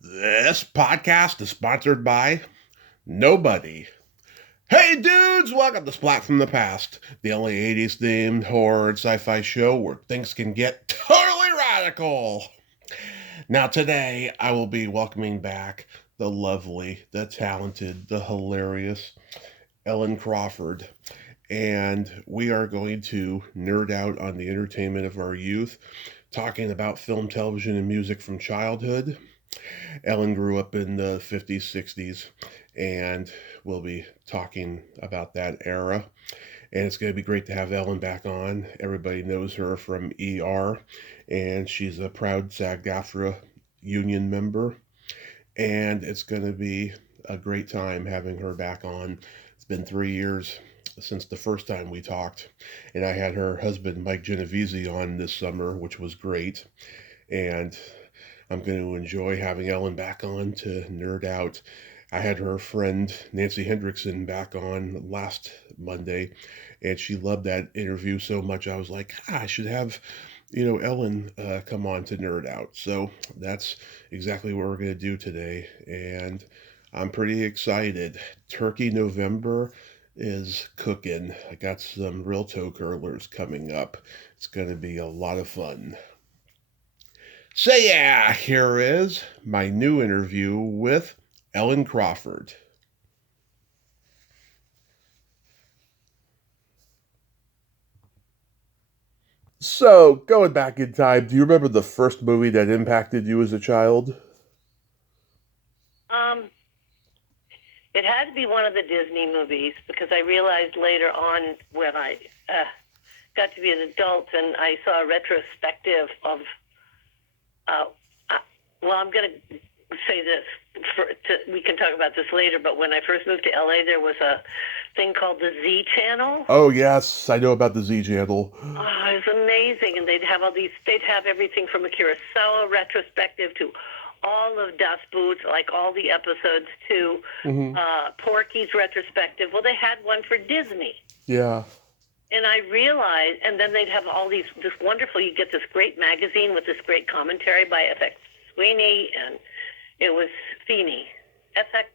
This podcast is sponsored by nobody. Hey dudes, welcome to Splat from the Past, the only 80s themed horror and sci-fi show where things can get totally radical. Now today I will be welcoming back the lovely, the talented, the hilarious Ellen Crawford. And we are going to nerd out on the entertainment of our youth, talking about film, television, and music from childhood. Ellen grew up in the 50s, 60s, and we'll be talking about that era. And it's going to be great to have Ellen back on. Everybody knows her from ER, and she's a proud SAG-AFTRA union member. And it's going to be a great time having her back on. It's been 3 years since the first time we talked, and I had her husband, Mike Genovese, on this summer, which was great. And I'm going to enjoy having Ellen back on to nerd out. I had her friend Nancy Hendrickson back on last Monday, and she loved that interview so much. I was like, I should have, Ellen come on to nerd out. So that's exactly what we're going to do today, and I'm pretty excited. Turkey November is cooking. I got some real toe curlers coming up. It's going to be a lot of fun. So, yeah, here is my new interview with Ellen Crawford. So, going back in time, do you remember the first movie that impacted you as a child? Um, it had to be one of the Disney movies because I realized later on when I got to be an adult and I saw a retrospective of, I'm going to say this, we can talk about this later, but when I first moved to LA, there was a thing called the Z Channel. Oh, yes, I know about the Z Channel. Oh, it was amazing. And they'd have everything from a Kurosawa retrospective to all of Das Boot, like all the episodes, to Porky's retrospective. Well, they had one for Disney. Yeah. And I realized, and then they'd have this wonderful, you get this great magazine with this great commentary by FX Sweeney, and it was Feeney. FX.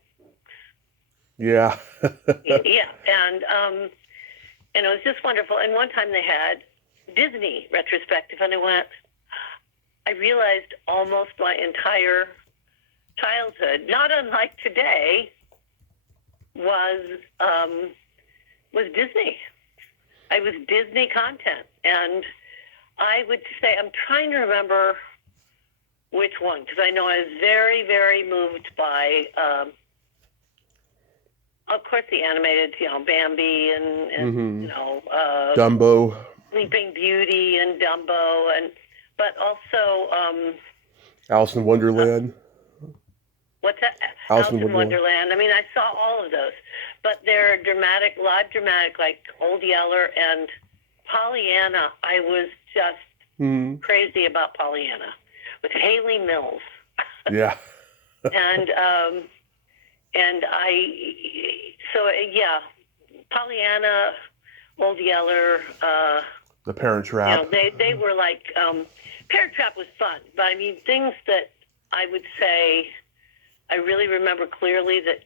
Yeah. Yeah. And it was just wonderful. And one time they had Disney retrospective, and I realized almost my entire childhood, not unlike today, was Disney. I was Disney content, and I would say I'm trying to remember which one, because I know I was very, very moved by, of course, the animated, Bambi and Dumbo, Sleeping Beauty and Dumbo, but also Alice in Wonderland. What's that? Alice in Wonderland. I mean, I saw all of those, but they're live dramatic, like Old Yeller and Pollyanna. I was just crazy about Pollyanna with Haley Mills. Yeah. Pollyanna, Old Yeller. The Parent Trap. They were like Parent Trap was fun, but I mean things that I would say I really remember clearly that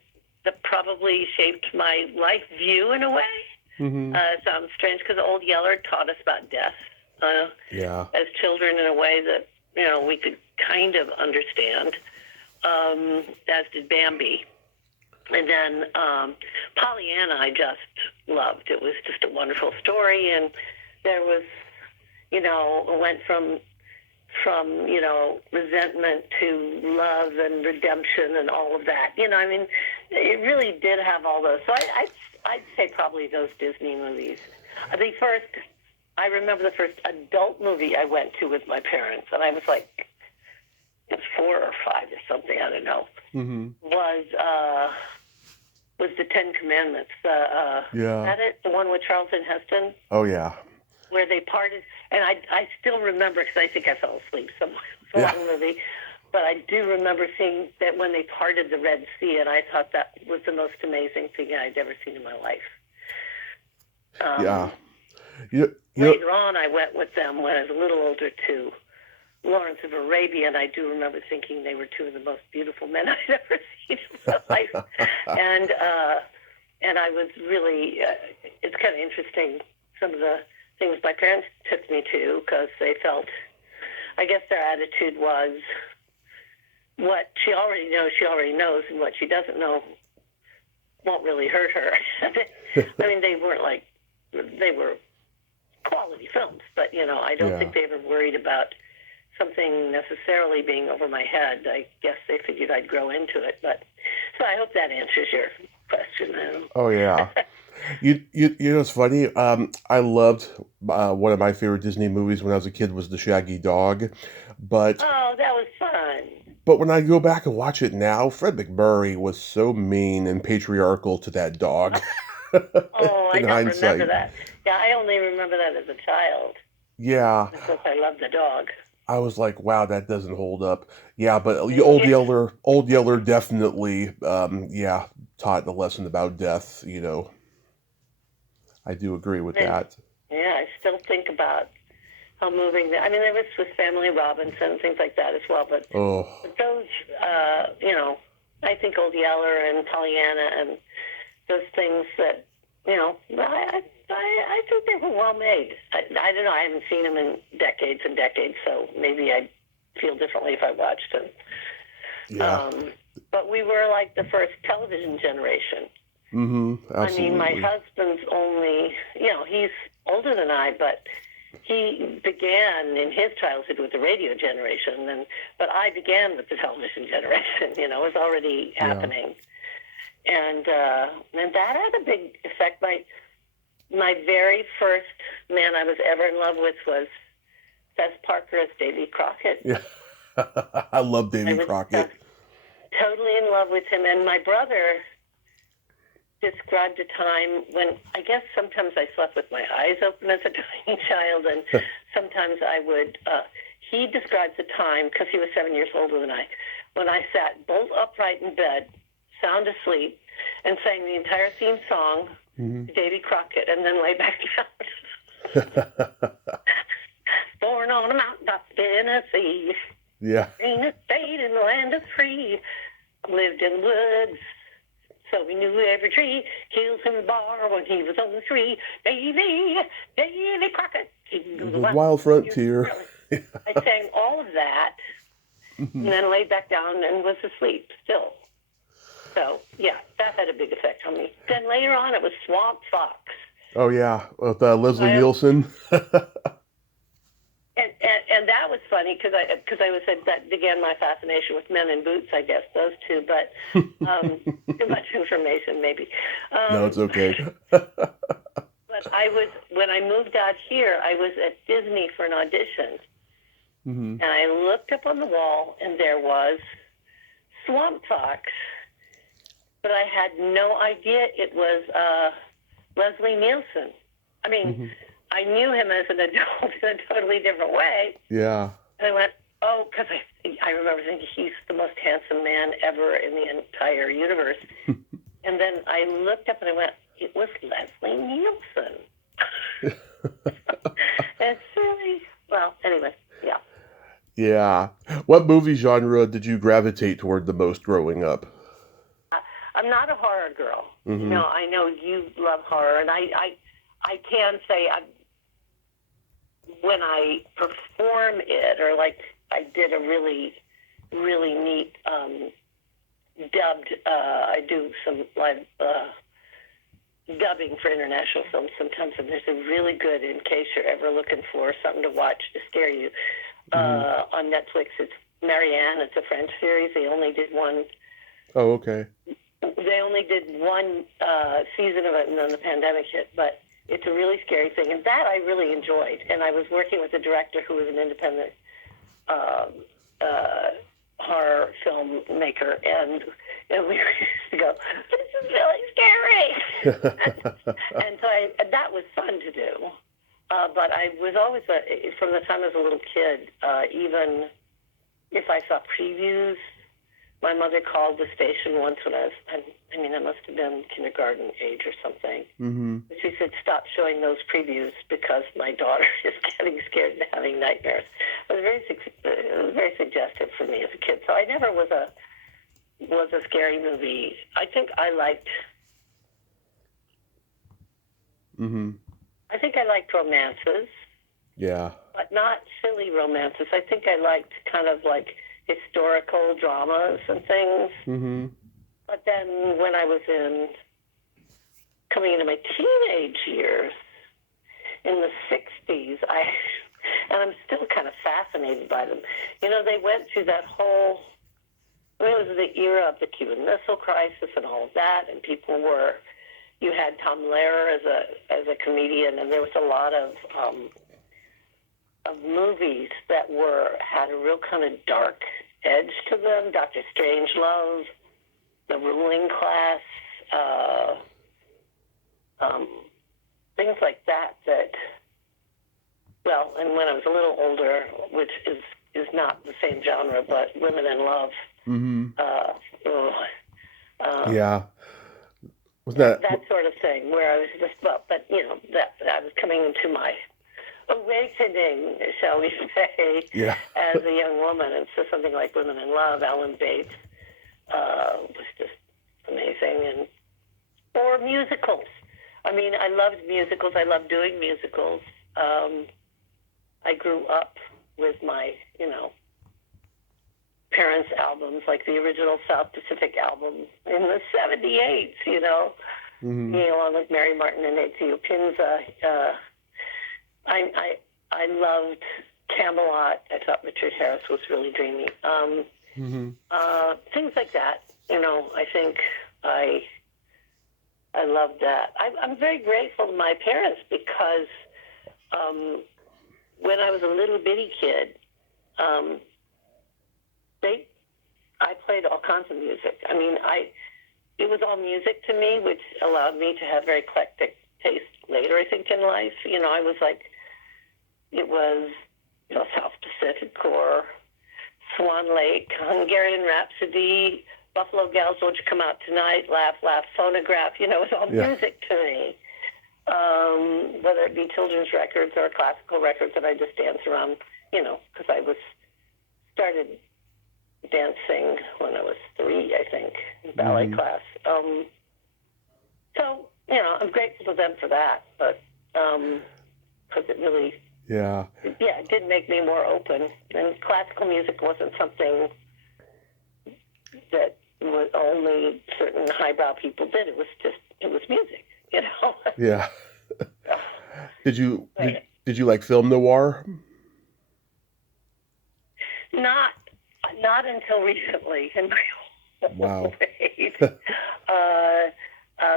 probably shaped my life view in a way. Sounds strange because Old Yeller taught us about death as children in a way that we could kind of understand, as did Bambi. And then Pollyanna I just loved. It was just a wonderful story, and there was, it went from resentment to love and redemption and all of that. I mean, it really did have all those. So I'd say probably those Disney movies. I remember the first adult movie I went to with my parents, and I was like, it was 4 or 5 or something, I don't know. Was the Ten Commandments. Is that it? The one with Charlton Heston? Oh, yeah. Where they parted, and I still remember, because I think I fell asleep somewhere. It's a long movie, but I do remember seeing that when they parted the Red Sea, and I thought that was the most amazing thing I'd ever seen in my life. Later on, I went with them when I was a little older, too, Lawrence of Arabia, and I do remember thinking they were two of the most beautiful men I'd ever seen in my life. And I was really, it's kind of interesting, some of the things my parents took me to, because they felt, I guess their attitude was, what she already knows, and what she doesn't know won't really hurt her. I mean, they were quality films, but, I don't think they ever worried about something necessarily being over my head. I guess they figured I'd grow into it. But so I hope that answers your question. Oh, yeah. You know, it's funny. I loved one of my favorite Disney movies when I was a kid was The Shaggy Dog. But oh, that was fun. But when I go back and watch it now, Fred McMurray was so mean and patriarchal to that dog. Oh, I In don't hindsight. remember that. Yeah, I only remember that as a child. Yeah. Because I loved the dog. I was like, wow, that doesn't hold up. Yeah, but Old Yeller definitely, taught the lesson about death. I do agree with that. Yeah, I still think about how moving that. I mean, there was Swiss Family Robinson, things like that as well. But those, I think Old Yeller and Pollyanna and those things that, I think they were well made. I don't know. I haven't seen them in decades and decades, so maybe I'd feel differently if I watched them. Yeah. But we were like the first television generation. Mm-hmm. Absolutely. I mean, my husband's only, he's older than I, but he began in his childhood with the radio generation, but I began with the television generation. It was already happening. And that had a big effect. My very first man I was ever in love with was Fess Parker as Davy Crockett. Yeah. I love Davy Crockett. Totally in love with him. And my brother described a time when, I guess sometimes I slept with my eyes open as a tiny child, and sometimes I would, he describes a time, because he was 7 years older than I, when I sat bolt upright in bed, sound asleep, and sang the entire theme song to Davy Crockett, and then lay back down. Born on a mountain top Tennessee. Yeah. Green estate in the land of free. Lived in the woods, so we knew every tree. Killed him in the bar when he was only 3. Davy Crockett. The wild frontier. I sang all of that, and then laid back down and was asleep still. So, yeah, that had a big effect on me. Then later on, it was Swamp Fox. Oh, yeah, with Leslie Nielsen. And that was funny because I was said that began my fascination with Men in Boots, I guess, those two, but too much information maybe. No, it's okay. But when I moved out here, I was at Disney for an audition, and I looked up on the wall, and there was Swamp Fox, but I had no idea it was Leslie Nielsen. I mean, I knew him as an adult in a totally different way. Yeah. And I went, because I remember thinking he's the most handsome man ever in the entire universe. And then I looked up and I went, it was Leslie Nielsen. It's really, anyway, yeah. Yeah. What movie genre did you gravitate toward the most growing up? I'm not a horror girl. I know you love horror, and I can say when I perform it, or like I did a really, really neat dubbed, I do some live dubbing for international films sometimes, and there's a really good, in case you're ever looking for something to watch to scare you, on Netflix. It's Marianne. It's a French series. They only did one. Oh, okay. They only did one season of it, and then the pandemic hit, but it's a really scary thing, and that I really enjoyed. And I was working with a director who was an independent horror filmmaker, and we used to go, this is really scary. And so that was fun to do. But I was always, from the time I was a little kid, even if I saw previews my mother called the station once when I must have been kindergarten age or something. Mm-hmm. She said, stop showing those previews because my daughter is getting scared and having nightmares. It was very suggestive for me as a kid. So I never was a scary movie. I think I liked romances. Yeah. But not silly romances. I think I liked kind of like historical dramas and things. Mm-hmm. But then when I was coming into my teenage years, in the 60s, and I'm still kind of fascinated by them. You know, they went through that whole, it was the era of the Cuban Missile Crisis and all of that, and you had Tom Lehrer as a comedian, and there was a lot of movies that had a real kind of dark edge to them. Dr. Strangelove, The Ruling Class, things like that. Well, and when I was a little older, which is not the same genre, but Women in Love. Mm-hmm. Yeah. Was that sort of thing, where I was just, but you know, that I was coming into my awakening, shall we say, as a young woman. And so something like Women in Love, Ellen Bates, was just amazing. Or musicals. I mean, I loved musicals. I loved doing musicals. I grew up with my, parents' albums, like the original South Pacific album in the 78s, along with Mary Martin and Ezio Pinza. I loved Camelot. I thought Richard Harris was really dreamy. Things like that. I think I loved that. I'm very grateful to my parents because when I was a little bitty kid, I played all kinds of music. I mean, it was all music to me, which allowed me to have very eclectic taste later, I think, in life. I was like, it was, South Pacific Core, Swan Lake, Hungarian Rhapsody, Buffalo Gals, Won't You Come Out Tonight, Laugh, Laugh, Phonograph. It was all music to me. Whether it be children's records or classical records that I just danced around, because I started dancing when I was 3, I think, in ballet class. So, I'm grateful to them for that, but because it really, it did make me more open. And classical music wasn't something that only certain highbrow people did. It was music, Yeah. Did you like film noir? Not until recently in my wow. age.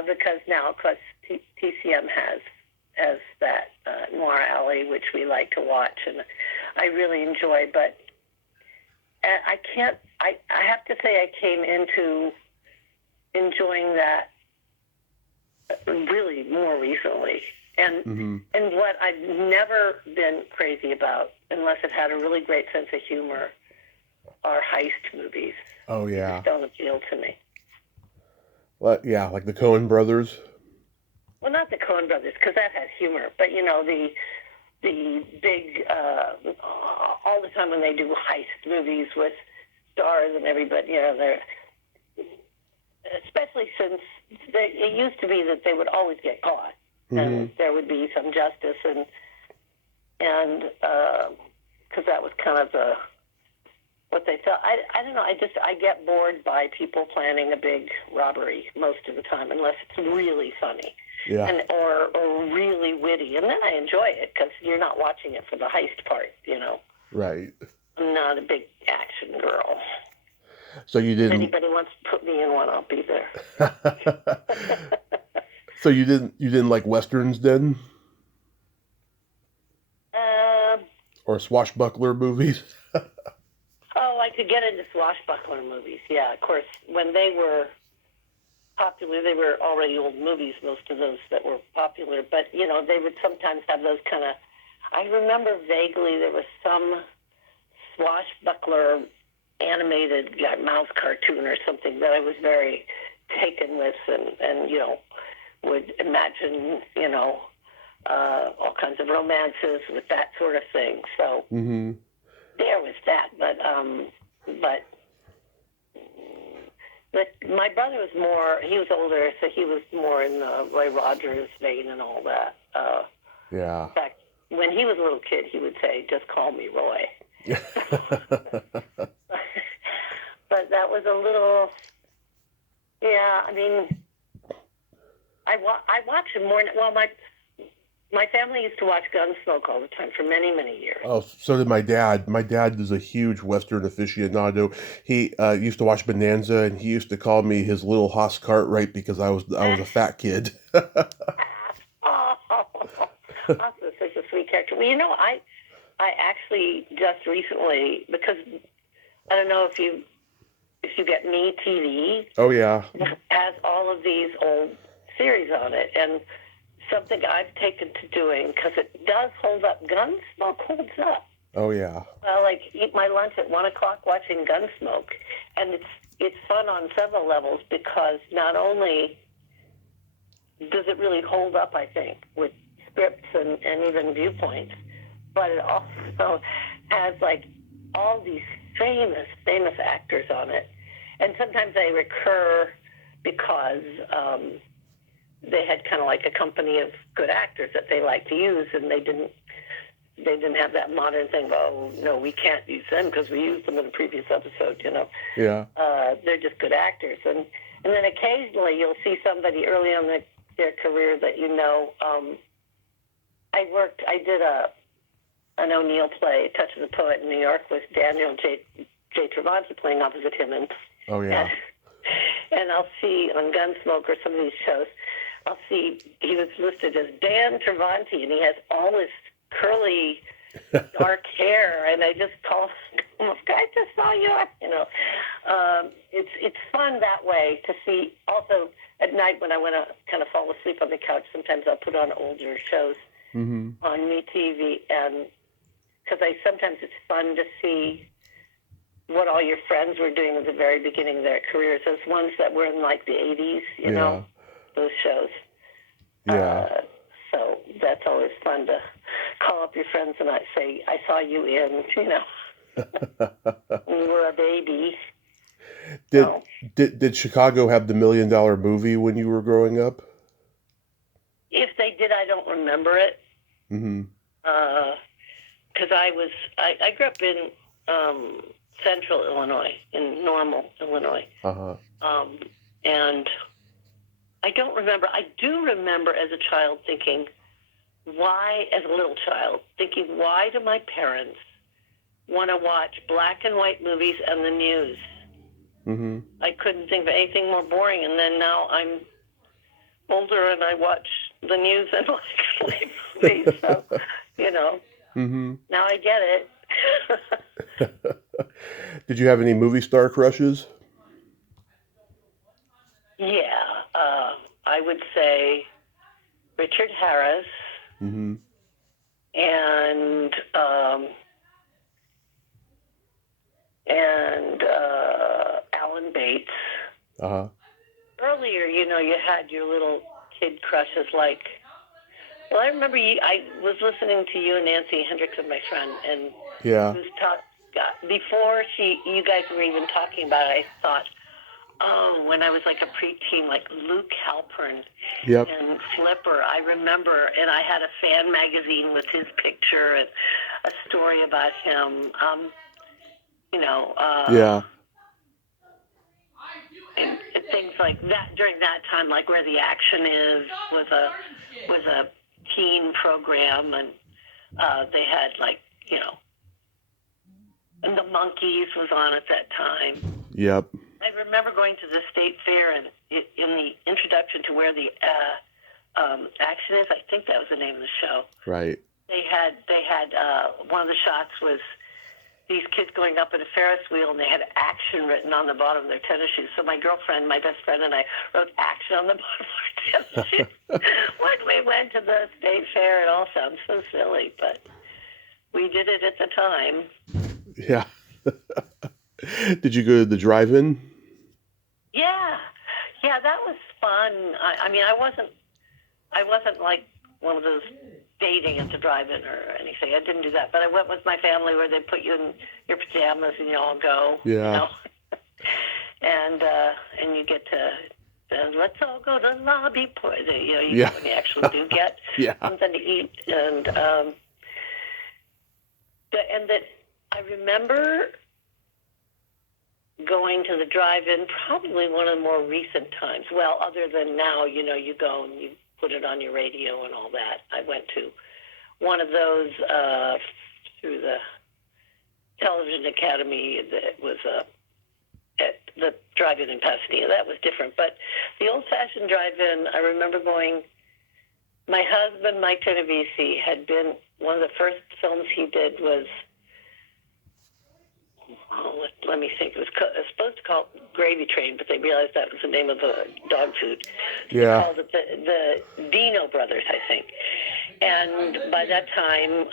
Because now, of course, TCM has that Noir Alley, which we like to watch, and I really enjoy. But I have to say I came into enjoying that really more recently. And what I've never been crazy about, unless it had a really great sense of humor, are heist movies. Oh, yeah. They just don't appeal to me. Well, yeah, like the Coen brothers. Well, not the Coen brothers, because that has humor. But, the big, all the time when they do heist movies with stars and everybody, they're, especially since it used to be that they would always get caught. And there would be some justice, and because that was kind of what they felt. I don't know. I get bored by people planning a big robbery most of the time, unless it's really funny, or really witty, and then I enjoy it because you're not watching it for the heist part, Right. I'm not a big action girl. So you didn't. If anybody wants to put me in one, I'll be there. So you didn't like westerns then? Or swashbuckler movies? I could get into swashbuckler movies. Yeah, of course. When they were popular, they were already old movies, most of those that were popular. But, they would sometimes have those kind of... I remember vaguely there was some swashbuckler animated mouse cartoon or something that I was very taken with, and would imagine all kinds of romances with that sort of thing. So there was that, but my brother was more. He was older, so he was more in the Roy Rogers vein and all that. Yeah. In fact, when he was a little kid, he would say, "Just call me Roy." But that was a little. Yeah, I mean, I watched him more. Well, my family used to watch Gunsmoke all the time for many, many years. Oh, so did my dad. My dad is a huge Western aficionado. He used to watch Bonanza, and he used to call me his little Hoss Cartwright because I was a fat kid. Oh, Austin's such a sweet character. Well, I actually just recently, because I don't know if you get Me TV. Oh yeah. Has all of these old series on it, and something I've taken to doing, because it does hold up. Gunsmoke holds up. Oh yeah. Well, like eat my lunch at 1 o'clock watching Gunsmoke, and it's fun on several levels, because not only does it really hold up, I think, with scripts and even viewpoints, but it also has like all these famous actors on it, and sometimes they recur because they had kind of like a company of good actors that they like to use, and they didn't have that modern thing. Oh no, we can't use them because we used them in a previous episode. Yeah. They're just good actors, and then occasionally you'll see somebody early on their career that I did an O'Neill play, Touch of the Poet, in New York, with Daniel J. Travanti playing opposite him, and oh yeah. And I'll see on Gunsmoke or some of these shows, I'll see he was listed as Dan Travanti, and he has all this curly, dark hair, and I just call him, I just saw you. It's fun that way to see. Also, at night when I want to kind of fall asleep on the couch, sometimes I'll put on older shows on MeTV, and because sometimes it's fun to see what all your friends were doing at the very beginning of their careers, those ones that were in like the 80s, those shows. Yeah. So that's always fun to call up your friends and I say, I saw you in, when you were a baby. Did Chicago have the $1 Million Movie when you were growing up? If they did, I don't remember it. Because I grew up in central Illinois, in Normal, Illinois. And I don't remember. I do remember as a child thinking, as a little child, why do my parents want to watch black and white movies and the news? I couldn't think of anything more boring. And then now I'm older and I watch the news and black and white movies. So, now I get it. Did you have any movie star crushes? Yeah, I would say Richard Harris and Alan Bates. Earlier, you had your little kid crushes like. Well, I remember I was listening to you and Nancy Hendricks, my friend, and who's before you guys were even talking about it. I thought, when I was like a preteen, like Luke Halpern and Flipper, I remember, and I had a fan magazine with his picture and a story about him. And things like that during that time, like Where the Action Is was a teen program, and they had and the Monkees was on at that time. Yep. I remember going to the state fair, and in the introduction to Where the Action Is, I think that was the name of the show. Right. They had one of the shots was these kids going up in a Ferris wheel, and they had action written on the bottom of their tennis shoes. So my girlfriend, my best friend, and I wrote action on the bottom of our tennis shoes when we went to the state fair. It all sounds so silly, but we did it at the time. Yeah. Did you go to the drive-in? Yeah, yeah, that was fun. I mean, I wasn't like one of those dating at the drive-in or anything. I didn't do that, but I went with my family where they put you in your pajamas and you all go, Yeah. and you get to. Let's all go to the lobby. Yeah. You actually do get Yeah. something to eat, and that I remember going to the drive-in probably one of the more recent times. Well, other than now, you go and you put it on your radio and all that. I went to one of those through the Television Academy that was at the drive-in in Pasadena. That was different. But the old-fashioned drive-in, I remember going, my husband, Mike Genovese, had been, one of the first films he did was, let me think. It was supposed to call it Gravy Train, but they realized that was the name of the dog food. So Yeah. they called it the Dino Brothers, I think. And by that time,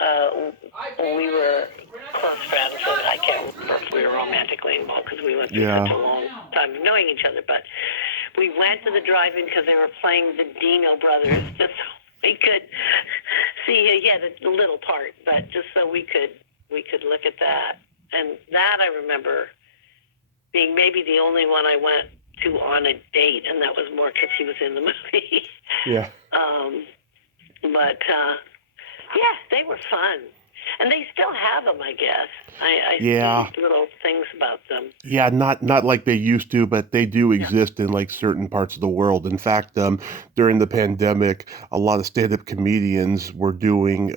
we were close friends. So I can't remember if we were romantically involved because we went through such a long time of knowing each other. But we went to the drive-in because they were playing the Dino Brothers, just so we could see. He had a little part, but just so we could look at that. And that I remember being maybe the only one I went to on a date, and that was more because he was in the movie. Yeah. But yeah, they were fun, and they still have them, I guess. I see little things about them. Yeah, not like they used to, but they do exist in like certain parts of the world. In fact, during the pandemic, a lot of stand-up comedians were doing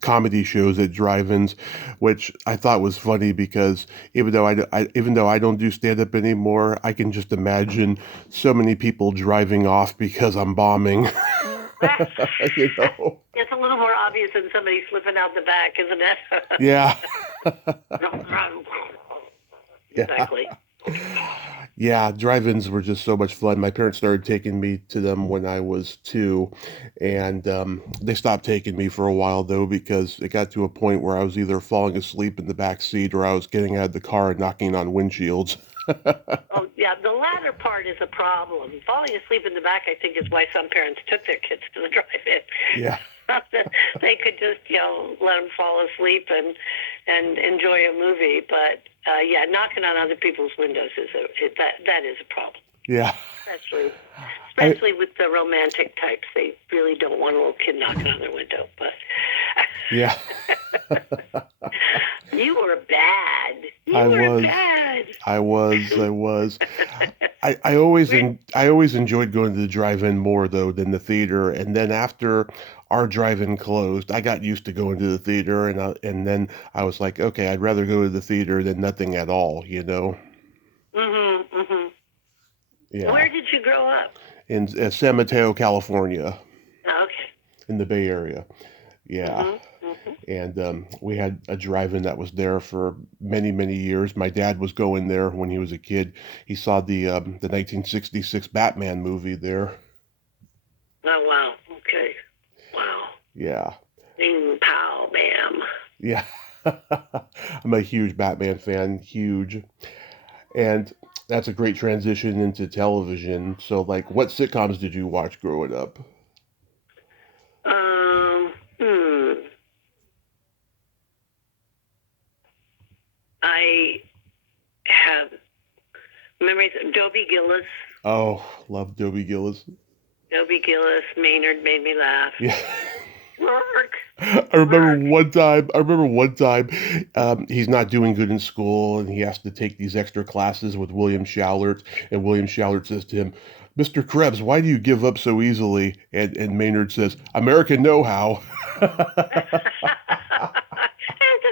comedy shows at drive-ins, which I thought was funny because even though I don't do stand-up anymore, I can just imagine so many people driving off because I'm bombing. It's a little more obvious than somebody slipping out the back, isn't it? Yeah. Exactly. Yeah, drive-ins were just so much fun. My parents started taking me to them when I was 2, and they stopped taking me for a while though because it got to a point where I was either falling asleep in the back seat or I was getting out of the car and knocking on windshields. Oh, yeah, the latter part is a problem. Falling asleep in the back, I think, is why some parents took their kids to the drive-in. Yeah. They could just, let them fall asleep and enjoy a movie. But, yeah, knocking on other people's windows that is a problem. Yeah. Especially with the romantic types. They really don't want a little kid knocking on their window. But yeah. You were bad. I was. I always enjoyed going to the drive-in more though than the theater. And then after our drive-in closed, I got used to going to the theater, and then I was like, okay, I'd rather go to the theater than nothing at all, Mhm. Mhm. Yeah. Where did you grow up? In San Mateo, California. Oh, okay. In the Bay Area. Yeah. Mhm. Mhm. And we had a drive-in that was there for many, many years. My dad was going there when he was a kid. He saw the 1966 Batman movie there. Oh, wow. Okay. Wow. Yeah. Bing, pow, bam. Yeah. I'm a huge Batman fan, huge. And that's a great transition into television. So, like, what sitcoms did you watch growing up? I have memories of Dobie Gillis. Oh, love Dobie Gillis. Dobie Gillis, Maynard made me laugh. Yeah. Mark. I remember one time he's not doing good in school and he has to take these extra classes with William Shallert, and William Shallert says to him, "Mr. Krebs, why do you give up so easily?" And Maynard says, "American know-how." That's a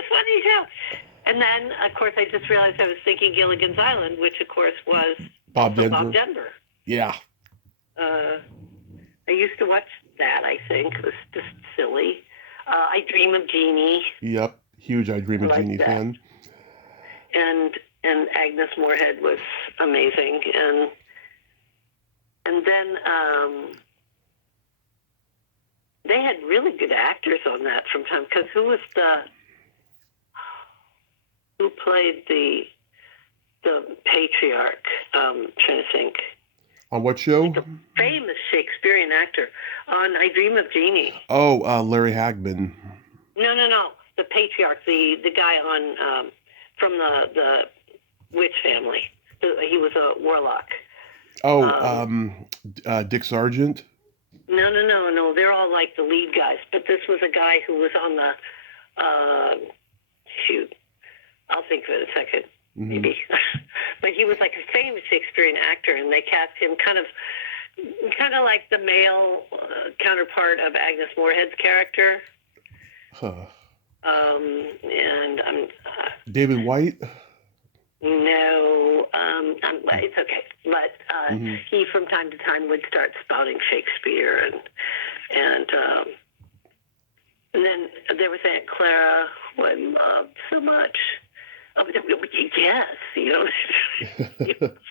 funny show. And then, of course, I just realized I was thinking Gilligan's Island, which, of course, was Bob Bob Denver. Denver. Yeah. I used to watch that, I think. It was just silly. I Dream of Jeannie. Yep. Huge I Dream of Jeannie fan. And Agnes Moorehead was amazing. And then they had really good actors on that from time. Because who played the the patriarch. Trying to think. On what show? The famous Shakespearean actor on I Dream of Jeannie. Oh, Larry Hagman. No. The patriarch, the guy on from the witch family. He was a warlock. Oh, Dick Sargent. No. They're all like the lead guys, but this was a guy who was on the. Shoot, I'll think of it in a second, maybe. But he was like a famous Shakespearean actor, and they cast him kind of like the male counterpart of Agnes Moorehead's character. Huh. And David White. No, it's okay. But he, from time to time, would start spouting Shakespeare, and then there was Aunt Clara, who I loved so much. Oh, yes,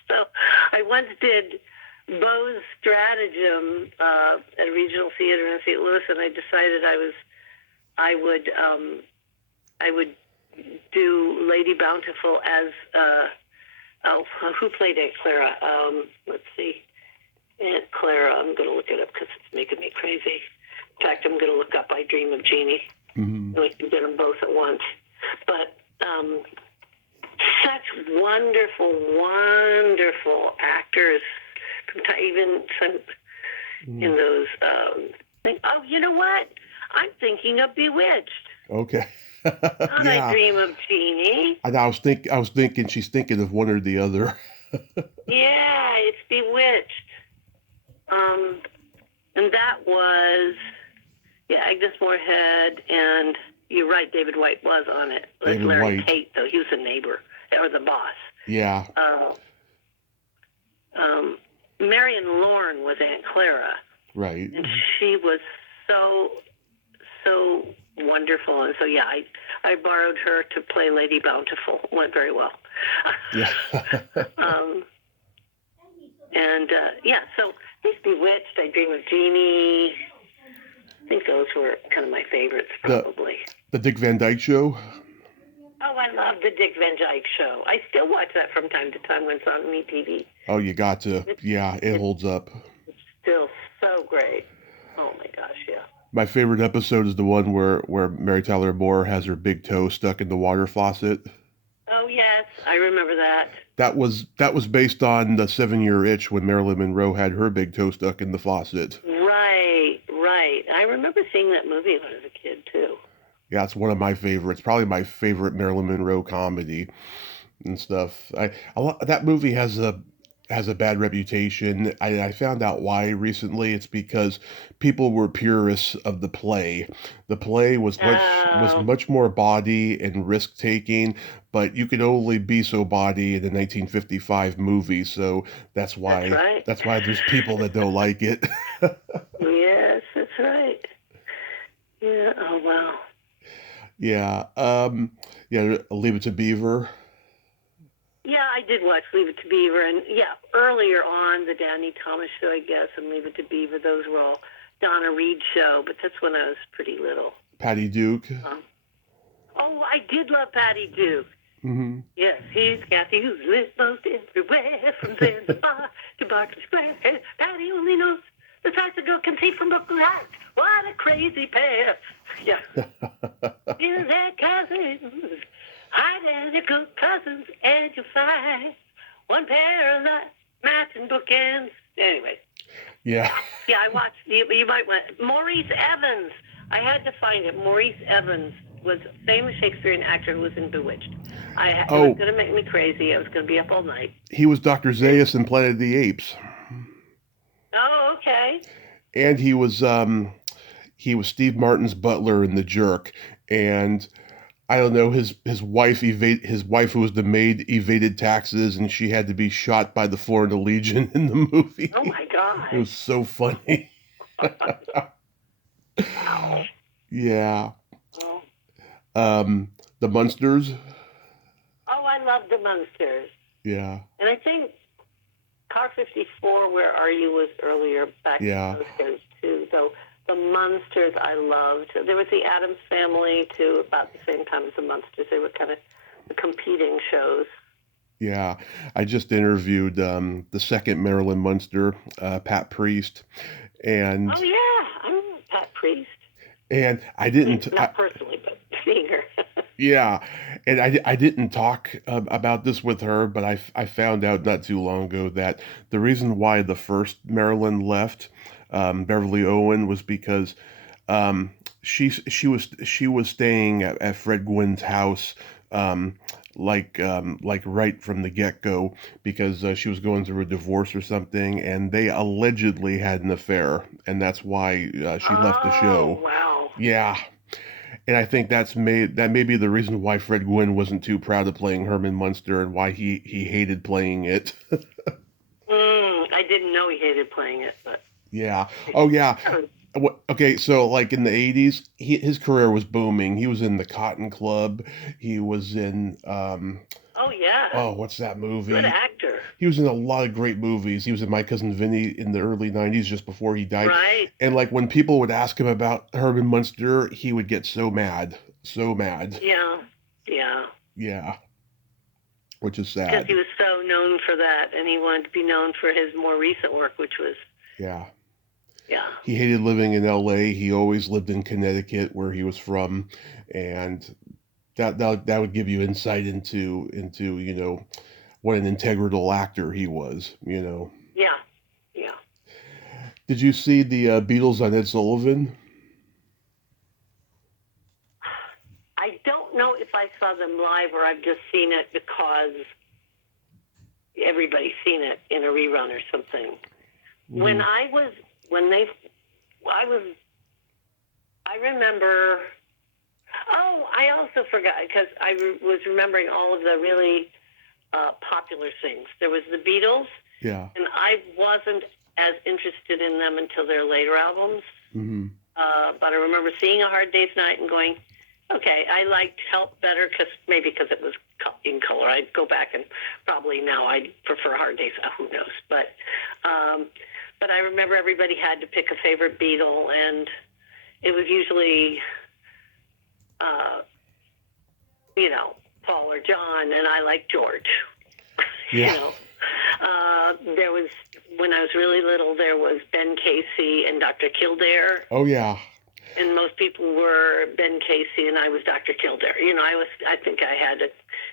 So I once did Beau's Stratagem at a regional theater in St. Louis, and I decided I would do Lady Bountiful as who played Aunt Clara? Let's see, Aunt Clara. I'm going to look it up because it's making me crazy. In fact, I'm going to look up I Dream of Jeannie. And we can get them both at once. But such wonderful, wonderful actors. Even some in those. Oh, you know what? I'm thinking of Bewitched. Okay. Not Yeah. I Dream of Jeannie. I was thinking she's thinking of one or the other. Yeah, it's Bewitched. And that was Agnes Moorehead, and you're right, David White was on it. It was David Larry White. Tate, though. He was the neighbor or the boss. Yeah. Marion Lorne was Aunt Clara. Right. And she was so wonderful. And so, I borrowed her to play Lady Bountiful. Went very well. Yeah. So these Bewitched, I Dream of Jeannie. I think those were kind of my favorites, probably. The Dick Van Dyke Show. Oh, I love the Dick Van Dyke Show. I still watch that from time to time when it's on MeTV. Oh, you got to. Yeah, it holds up. It's still so great. Oh, my gosh, yeah. My favorite episode is the one where Mary Tyler Moore has her big toe stuck in the water faucet. Oh, yes, I remember that. That was based on the 7-Year Itch when Marilyn Monroe had her big toe stuck in the faucet. Right. I remember seeing that movie when I was a kid, too. Yeah, it's one of my favorites. Probably my favorite Marilyn Monroe comedy and stuff. That movie has a bad reputation. I found out why recently. It's because people were purists of the play. The play was much more bawdy and risk taking, but you could only be so bawdy in the 1955 movie. So that's why there's people that don't like it. Yes, that's right. Yeah. Oh wow. Yeah. Leave It to Beaver. Yeah, I did watch Leave It to Beaver, and earlier on, the Danny Thomas Show, I guess, and Leave It to Beaver, those were all Donna Reed show, but that's when I was pretty little. Patty Duke. I did love Patty Duke. Mm-hmm. Yes, he's Kathy who's lived most everywhere, from Zanzibar to Berkeley Square. Patty only knows the size a girl can see from Brooklyn Heights. What a crazy pair. Yeah. You're their cousins. Identical cousins, and you find one pair of matching bookends. Anyway. Yeah. Yeah, I watched. You might want Maurice Evans. I had to find it. Maurice Evans was a famous Shakespearean actor who was in Bewitched. It was going to make me crazy. I was going to be up all night. He was Dr. Zaius in Planet of the Apes. Oh, okay. And he was Steve Martin's butler in The Jerk, and I don't know, his wife who was the maid evaded taxes, and she had to be shot by the Florida Legion in the movie. Oh my God. It was so funny. Wow. Yeah. Oh. The Munsters. Oh, I love the Munsters. Yeah. And I think Car 54, Where Are You, was earlier back in those days too. So the Munsters I loved. There was the Addams Family too, about the same time as the Munsters. They were kind of the competing shows. Yeah, I just interviewed the second Marilyn Munster, Pat Priest, Oh and yeah, I remember Pat Priest. I I mean, didn't. not personally, but seeing her. Yeah, and I didn't talk about this with her, but I found out not too long ago that the reason why the first Marilyn left, Beverly Owen, was because um, she was staying at Fred Gwynn's house, um, like right from the get-go, because she was going through a divorce or something, and they allegedly had an affair, and that's why she left the Oh show. wow. Yeah, and I think that may be the reason why Fred Gwynn wasn't too proud of playing Herman Munster and why he hated playing it. I didn't know he hated playing it, but Yeah. Oh yeah. Okay, so like in the 80s, his career was booming. He was in the Cotton Club. He was in oh yeah, oh, what's that good movie? actor. He was in a lot of great movies. He was in My Cousin Vinny in the early 90s just before he died. Right. And like when people would ask him about Herman Munster, he would get so mad. So mad. Yeah. Yeah. Yeah, which is Because he sad. was so known for that, and he wanted to be known for his more recent work, which was Yeah. yeah. He hated living in LA. He always lived in Connecticut where he was from, and that would give you insight into what an integral actor he was. Yeah. Yeah. Did you see the Beatles on Ed Sullivan? I don't know if I saw them live or I've just seen it because everybody's seen it in a rerun or something. Hmm. I remember. Oh, I also forgot because was remembering all of the really popular things. There was the Beatles, Yeah. and I wasn't as interested in them until their later albums. Hmm. But I remember seeing A Hard Day's Night and going, okay, I liked Help better because it was in color. I'd go back and probably now I'd prefer Hard Day's. Who knows? But I remember everybody had to pick a favorite Beatle, and it was usually, uh, Paul or John, and I liked George. you Yeah. know, there was when I was really little, there was Ben Casey and Dr. Kildare. Oh yeah. And most people were Ben Casey, and I was Dr. Kildare. I think I had a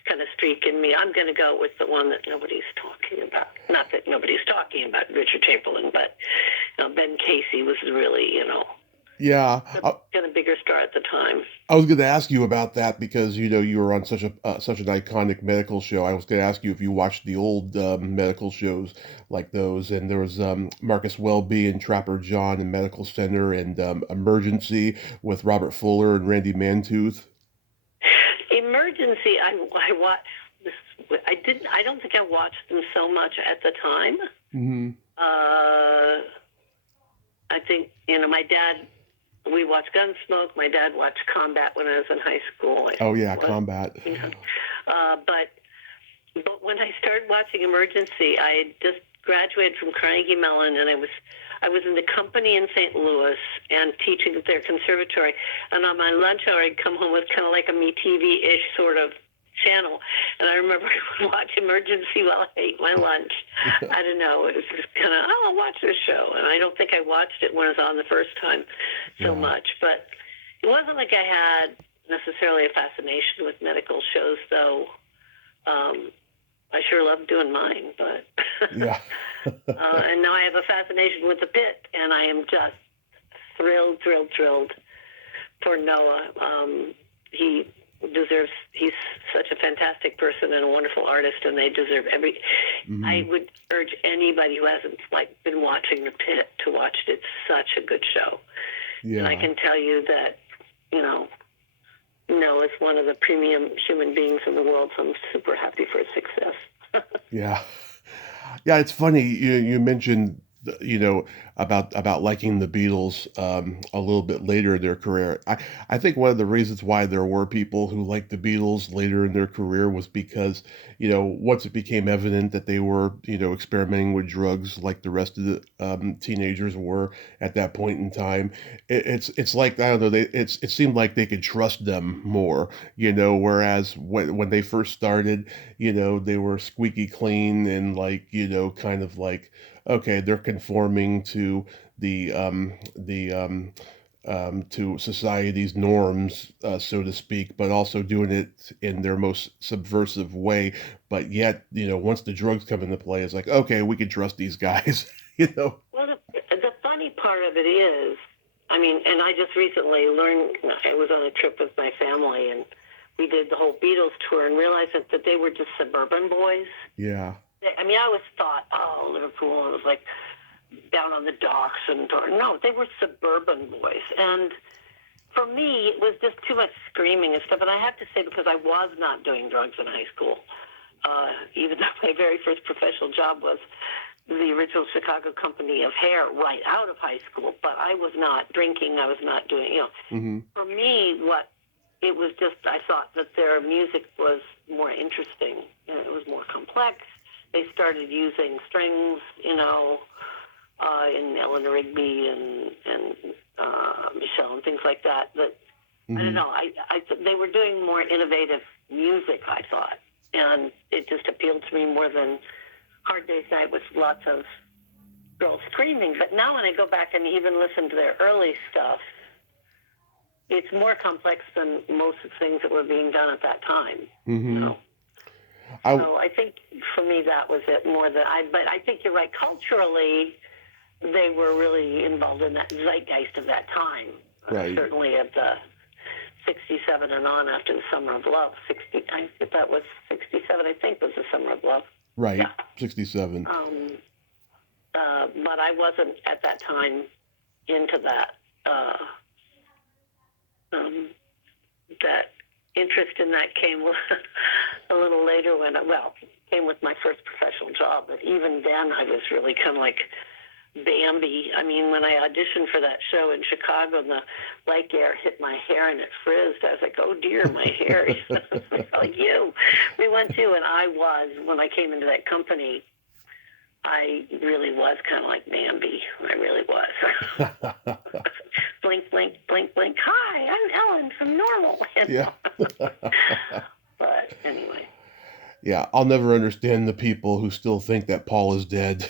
kind of streak in me. I'm going to go with the one that nobody's talking about. Not that nobody's talking about Richard Chamberlain, but Ben Casey was really, Yeah. kind of bigger star at the time. I was going to ask you about that because you were on such an iconic medical show. I was going to ask you if you watched the old medical shows like those, and there was Marcus Welby and Trapper John and Medical Center and Emergency with Robert Fuller and Randy Mantooth. Emergency, I watched. I didn't. I don't think I watched them so much at the time. Hmm. I think my dad. We watched Gunsmoke. My dad watched Combat when I was in high school. Oh yeah, Combat. But when I started watching Emergency, I had just graduated from Carnegie Mellon, and I was in the company in St. Louis and teaching at their conservatory. And on my lunch hour, I'd come home with kind of like a MeTV-ish sort of channel. And I remember I would watch Emergency while I ate my lunch. I don't know. It was just kind of, I'll watch this show. And I don't think I watched it when it was on the first time so Yeah. much. But it wasn't like I had necessarily a fascination with medical shows, though. I sure love doing mine, but Yeah. and now I have a fascination with the pit, and I am just thrilled for Noah. He's such a fantastic person and a wonderful artist, and they deserve Hmm. I would urge anybody who hasn't been watching the pit to watch it. It's such a good show. Yeah. And I can tell you that, Noah's one of the premium human beings in the world, so I'm super happy for his success. Yeah. Yeah, it's funny you mentioned you know, about liking the Beatles a little bit later in their career. I think one of the reasons why there were people who liked the Beatles later in their career was because, once it became evident that they were, experimenting with drugs like the rest of the teenagers were at that point in time, it's like, I don't know, it seemed like they could trust them more, whereas when they first started, they were squeaky clean and like, kind of like, okay, they're conforming to the to society's norms, so to speak, but also doing it in their most subversive way. But yet, once the drugs come into play, it's like, okay, we can trust these guys. you know. Well, the funny part of it is, I mean, and I just recently learned, I was on a trip with my family, and we did the whole Beatles tour and realized that they were just suburban boys. Yeah. I mean, I always thought, oh, Liverpool, and it was like down on the docks, and no, they were suburban boys. And for me, it was just too much screaming and stuff. And I have to say, because I was not doing drugs in high school, even though my very first professional job was the original Chicago company of hair right out of high school, but I was not drinking. I was not doing, Mm-hmm. For me, it was just, I thought that their music was more interesting and it was more complex. They started using strings, in Ellen Rigby and Michelle and things like that. But Mm-hmm. I don't know. They were doing more innovative music, I thought, and it just appealed to me more than Hard Day's Night with lots of girls screaming. But now when I go back and even listen to their early stuff, it's more complex than most of the things that were being done at that time. Mm-hmm. So I think for me that was it more than but I think you're right. Culturally, they were really involved in that zeitgeist of that time. Right. Certainly of the 67 and on after the Summer of Love. That was 67, I think, was the Summer of Love. Right. Yeah. 67. But I wasn't at that time into that. That interest in that came a little later came with my first professional job. But even then, I was really kind of like Bambi. I mean, when I auditioned for that show in Chicago and the light air hit my hair and it frizzed, I was like, oh dear, my hair. Like you. We went to, and when I came into that company, I really was kind of like Bambi. I really was. Blink, blink, blink, blink. Hi, I'm Ellen from Normal. Yeah. But anyway. Yeah, I'll never understand the people who still think that Paul is dead.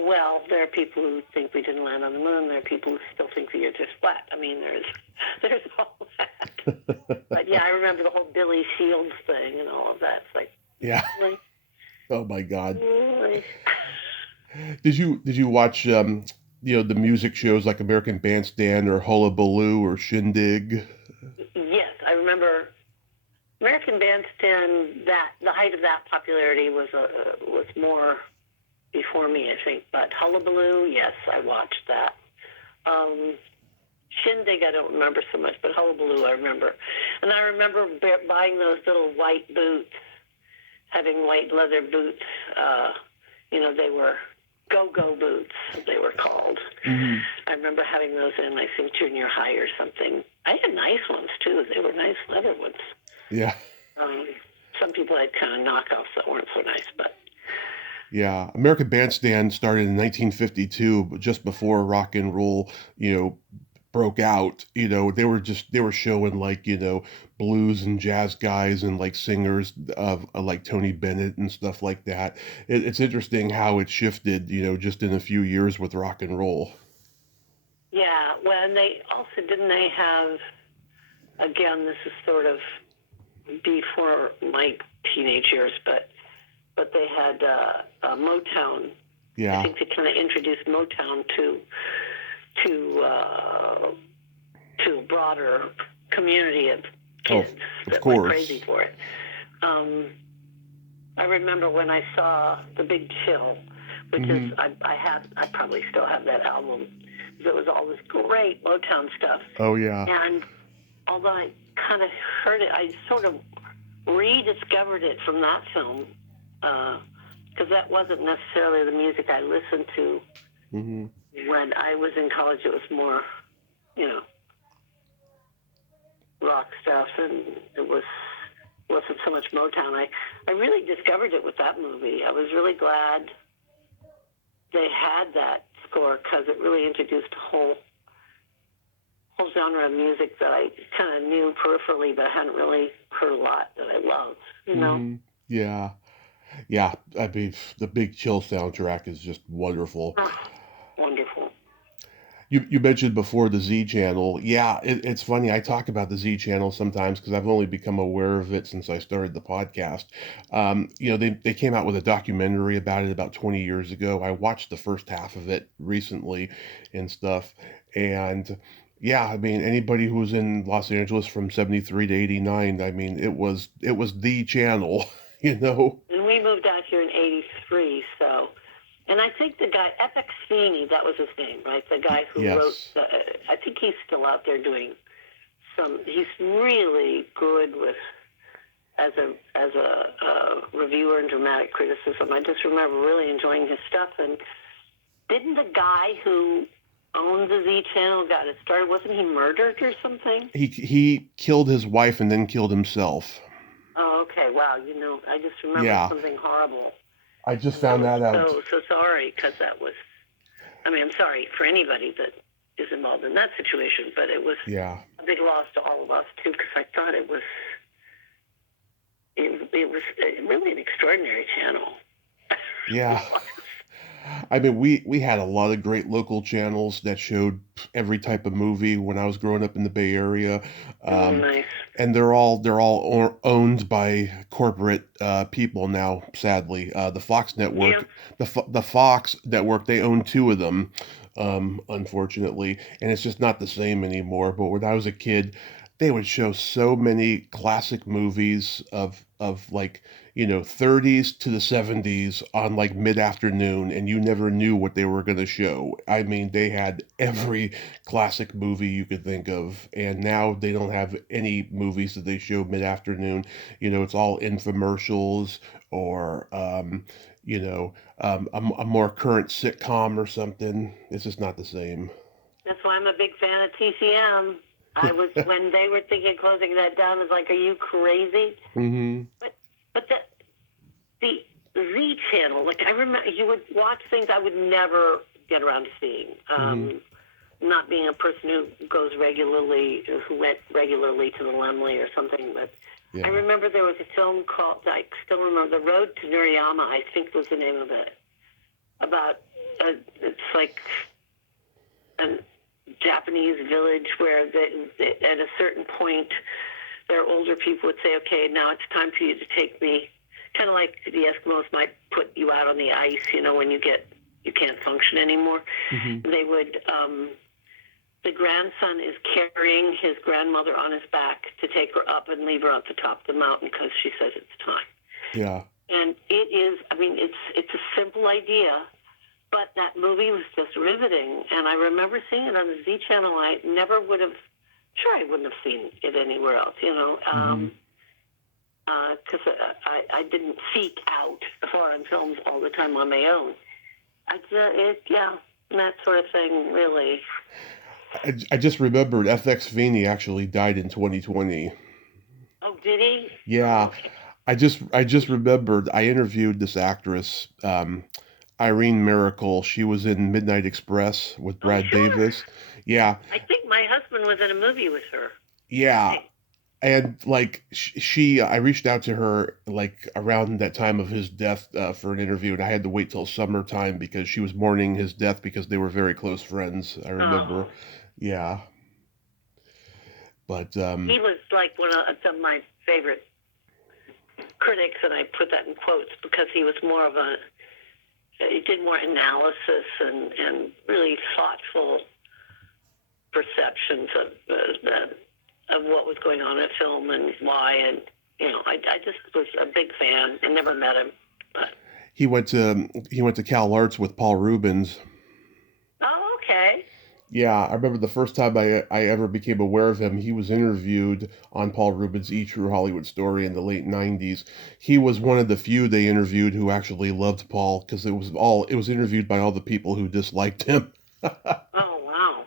Well, there are people who think we didn't land on the moon. There are people who still think the Earth is flat. I mean, there's all that. But yeah, I remember the whole Billy Shields thing and all of that. It's like, Yeah. really? Oh my God. Really? Did you watch the music shows like American Bandstand or Hullabaloo or Shindig? Yes, I remember American Bandstand. That the height of that popularity was more before me, I think. But Hullabaloo, yes, I watched that. Shindig, I don't remember so much, but Hullabaloo, I remember. And I remember buying those little white boots, having white leather boots. They were go-go boots, they were called. Mm-hmm. I remember having those in, I think, junior high or something. I had nice ones, too. They were nice leather ones. Yeah. Some people had kind of knockoffs that weren't so nice, but... Yeah, American Bandstand started in 1952, but just before rock and roll, broke out. They were showing like, blues and jazz guys and like singers of like Tony Bennett and stuff like that. It's interesting how it shifted, just in a few years with rock and roll. Yeah, well, and they also, didn't they have, again, this is sort of before my teenage years, but they had Motown. Yeah. I think they kind of introduced Motown to a broader community of kids that went crazy for it. I remember when I saw The Big Chill, which is I probably still have that album. There was all this great Motown stuff. Oh yeah. And although I kind of heard it, I sort of rediscovered it from that film, because that wasn't necessarily the music I listened to when I was in college. It was more, rock stuff, and wasn't so much Motown. I really discovered it with that movie. I was really glad they had that score because it really introduced a whole genre of music that I kind of knew peripherally, but hadn't really heard a lot that I loved. Yeah. Yeah, I mean, the Big Chill soundtrack is just wonderful. Oh, wonderful. You mentioned before the Z Channel. Yeah, it's funny. I talk about the Z Channel sometimes because I've only become aware of it since I started the podcast. They came out with a documentary about it about 20 years ago. I watched the first half of it recently and stuff. And yeah, I mean, anybody who was in Los Angeles from 73 to 89, I mean, it was the channel, And we moved out here in 83, so... And I think the guy, FX Feeney, that was his name, right? The guy who wrote, I think he's still out there doing he's really good as a reviewer and dramatic criticism. I just remember really enjoying his stuff. And didn't the guy who owned the Z Channel got it started, wasn't he murdered or something? He killed his wife and then killed himself. Oh, okay. Wow. I just remember something horrible. I just found that out. So sorry, because that was, I'm sorry for anybody that is involved in that situation, but it was a big loss to all of us, too, because I thought it was really an extraordinary channel. Yeah. I mean, we had a lot of great local channels that showed every type of movie when I was growing up in the Bay Area. Nice. And they're all owned by corporate people now, sadly. The Fox Network, the Fox Network, they own two of them, unfortunately, and it's just not the same anymore. But when I was a kid, they would show so many classic movies of like 30s to the 70s on like mid-afternoon, and you never knew what they were going to show. I mean, they had every classic movie you could think of, and now they don't have any movies that they show mid-afternoon. It's all infomercials or a more current sitcom or something. It's just not the same. That's why I'm a big fan of TCM. I was when they were thinking of closing that down. I was like, "Are you crazy?" But the Z Channel, like I remember, you would watch things I would never get around to seeing. Not being a person who went regularly to the Lemley or something, but I remember there was a film called, I still remember, The Road to Nuriyama, I think was the name of it. It's like a Japanese village where at a certain point, their older people would say, "Okay, now it's time for you to take me," kind of like the Eskimos might put you out on the ice, when you can't function anymore. They would, the grandson is carrying his grandmother on his back to take her up and leave her at the top of the mountain because she says it's time. Yeah. And it is, it's a simple idea, but that movie was just riveting. And I remember seeing it on the Z Channel. I never would have, I wouldn't have seen it anywhere else, because I didn't seek out foreign films all the time on my own. That sort of thing, really. I just remembered FX Feeney actually died in 2020. Oh, did he? Yeah. Oh, okay. I just remembered I interviewed this actress, Irene Miracle. She was in Midnight Express with Brad Davis. Yeah. I think my husband was in a movie with her. Yeah. And like I reached out to her like around that time of his death for an interview, and I had to wait till summertime because she was mourning his death because they were very close friends. I remember. Oh. Yeah. But he was like one of some of my favorite critics, and I put that in quotes because he was he did more analysis and really thoughtful perceptions of what was going on in a film and why. And I just was a big fan. I never met him, but he went to Cal Arts with Paul Rubens. Oh, okay. Yeah, I remember the first time I ever became aware of him, he was interviewed on Paul Rubens' E! True Hollywood Story in the late 90s. He was one of the few they interviewed who actually loved Paul because it was interviewed by all the people who disliked him. Oh, wow.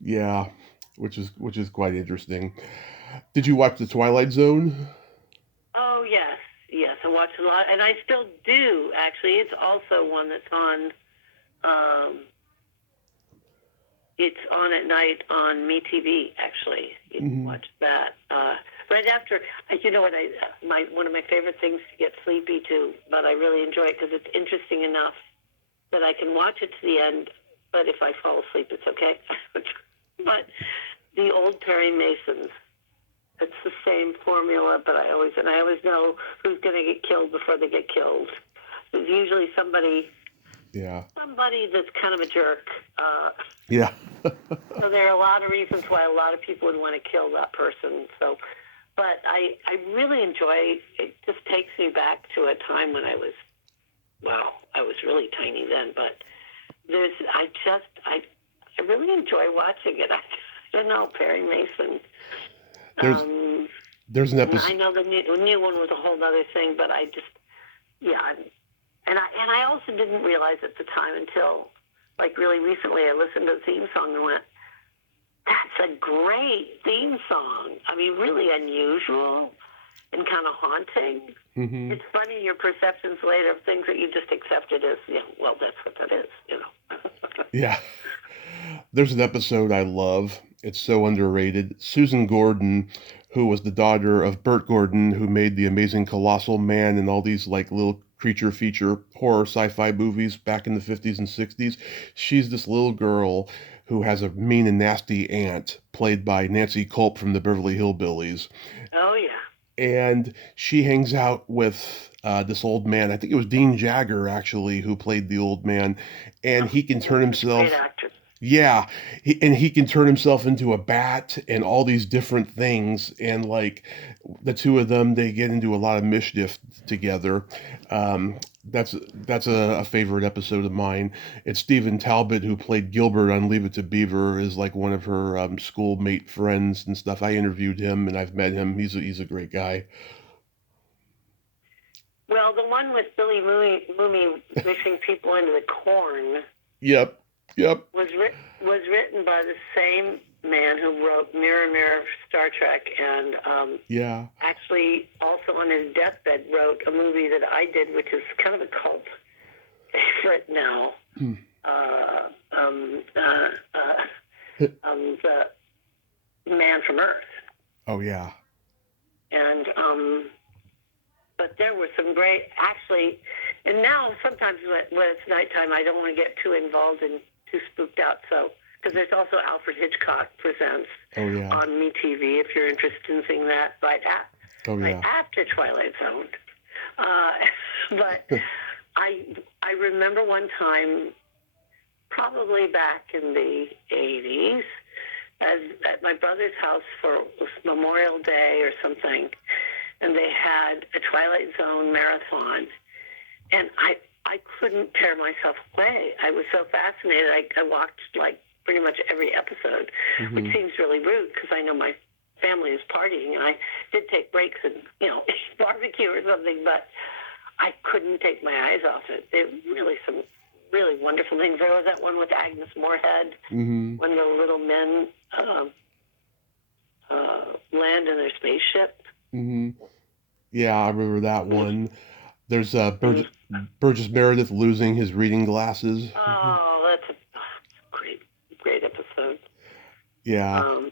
Yeah, which is quite interesting. Did you watch The Twilight Zone? Oh, yes. Yes, I watch a lot, and I still do, actually. It's also one that's on, um, it's on at night on MeTV, actually. You can Hmm. watch that. Right after, you know what, one of my favorite things to get sleepy to, but I really enjoy it because it's interesting enough that I can watch it to the end, but if I fall asleep, it's okay. But the old Perry Masons, it's the same formula, but I always know who's going to get killed before they get killed. There's usually Yeah. somebody that's kind of a jerk. Yeah. So there are a lot of reasons why a lot of people would want to kill that person. So, but I really enjoy. It just takes me back to a time when I was really tiny then. But I really enjoy watching it. I don't know, Perry Mason. There's Um, there's an I episode. know the new one was a whole other thing, but I just, yeah. And I also didn't realize at the time until, like, really recently, I listened to the theme song and went, that's a great theme song. I mean, really unusual and kind of haunting. Hmm. It's funny your perceptions later of things that you just accepted as, well, that's what that is, Yeah. There's an episode I love. It's so underrated. Susan Gordon, who was the daughter of Burt Gordon, who made The Amazing Colossal Man and all these like little creature feature horror sci-fi movies back in the 50s and 60s. She's this little girl who has a mean and nasty aunt played by Nancy Culp from the Beverly Hillbillies. Oh, yeah. And she hangs out with this old man. I think it was Dean Jagger actually who played the old man, and Oh, he can he's turn such a great himself. actor. Yeah, and he can turn himself into a bat and all these different things. And like the two of them, they get into a lot of mischief together. That's a favorite episode of mine. It's Stephen Talbot who played Gilbert on Leave It to Beaver is like one of her schoolmate friends and stuff. I interviewed him and I've met him. He's a great guy. Well, the one with Billy Mooney mixing people into the corn Yep, yep, was written by the same man who wrote Mirror Mirror Star Trek, and yeah. actually also on his deathbed wrote a movie that I did, which is kind of a cult favorite now. Hmm. Uh, um, uh, the Man from Earth, Oh yeah, and but there were some great actually. And now sometimes when it's nighttime, I don't want to get too involved and too spooked out. So because there's also Alfred Hitchcock Presents oh yeah, on MeTV if you're interested in seeing that oh right yeah. after Twilight Zone. Uh, but I remember one time, probably back in the 80s, at my brother's house for Memorial Day or something, and they had a Twilight Zone marathon, and I couldn't tear myself away. I was so fascinated. I watched like pretty much every episode, which Hmm. seems really rude because I know my family is partying, and I did take breaks and barbecue or something, but I couldn't take my eyes off it. There were really some really wonderful things. There was that one with Agnes Moorehead Hmm. when the little men land in their spaceship. Hmm. Yeah, I remember that And one. There's and you, Burgess Meredith losing his reading glasses. that's a great, great episode. Yeah, Um,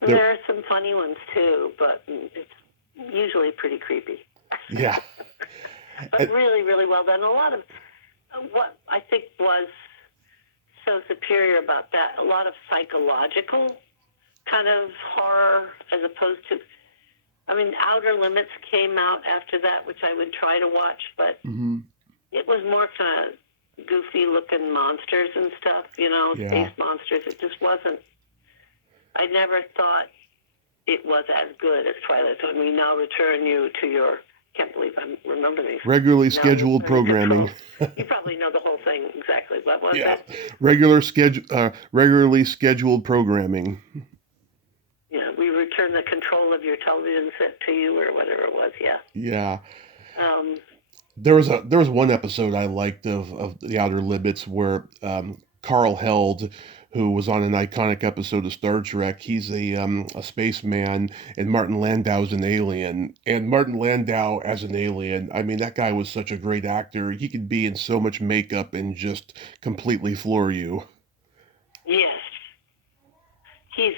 and there. there are some funny ones too, but it's usually pretty creepy. Yeah, But and- really, really well done. A lot of what I think was so superior about that, a lot of psychological kind of horror as opposed to, I mean, Outer Limits came out after that, which I would try to watch, but mhm, it was more kind of goofy looking monsters and stuff, yeah, space monsters. It just wasn't, I never thought it was as good as Twilight Zone. We now return you to your, can't believe I remember these. regularly Now scheduled return to programming. control. You probably know the whole thing exactly. What was Yeah, it? regularly scheduled programming. Yeah, we return the control of your television set to you, or whatever it was. Yeah. Yeah. Um, There was one episode I liked of The Outer Limits where Carl Held, who was on an iconic episode of Star Trek, he's a spaceman, and Martin Landau's an alien. And Martin Landau as an alien, I mean, that guy was such a great actor. He could be in so much makeup and just completely floor you. yes, he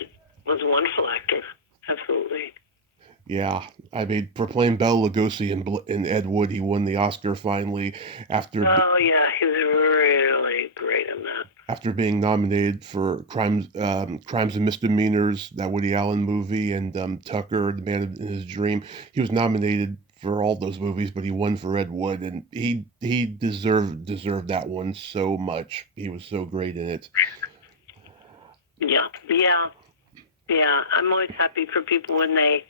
was a wonderful actor. Absolutely. Yeah, I mean, for playing Bela Lugosi in Ed Wood, he won the Oscar finally after Oh yeah, he was really great in that. after being nominated for Crimes and Misdemeanors, that Woody Allen movie, and Tucker, The Man in His Dream. He was nominated for all those movies, but he won for Ed Wood, and he deserved that one so much. He was so great in it. Yeah, yeah, yeah. I'm always happy for people when they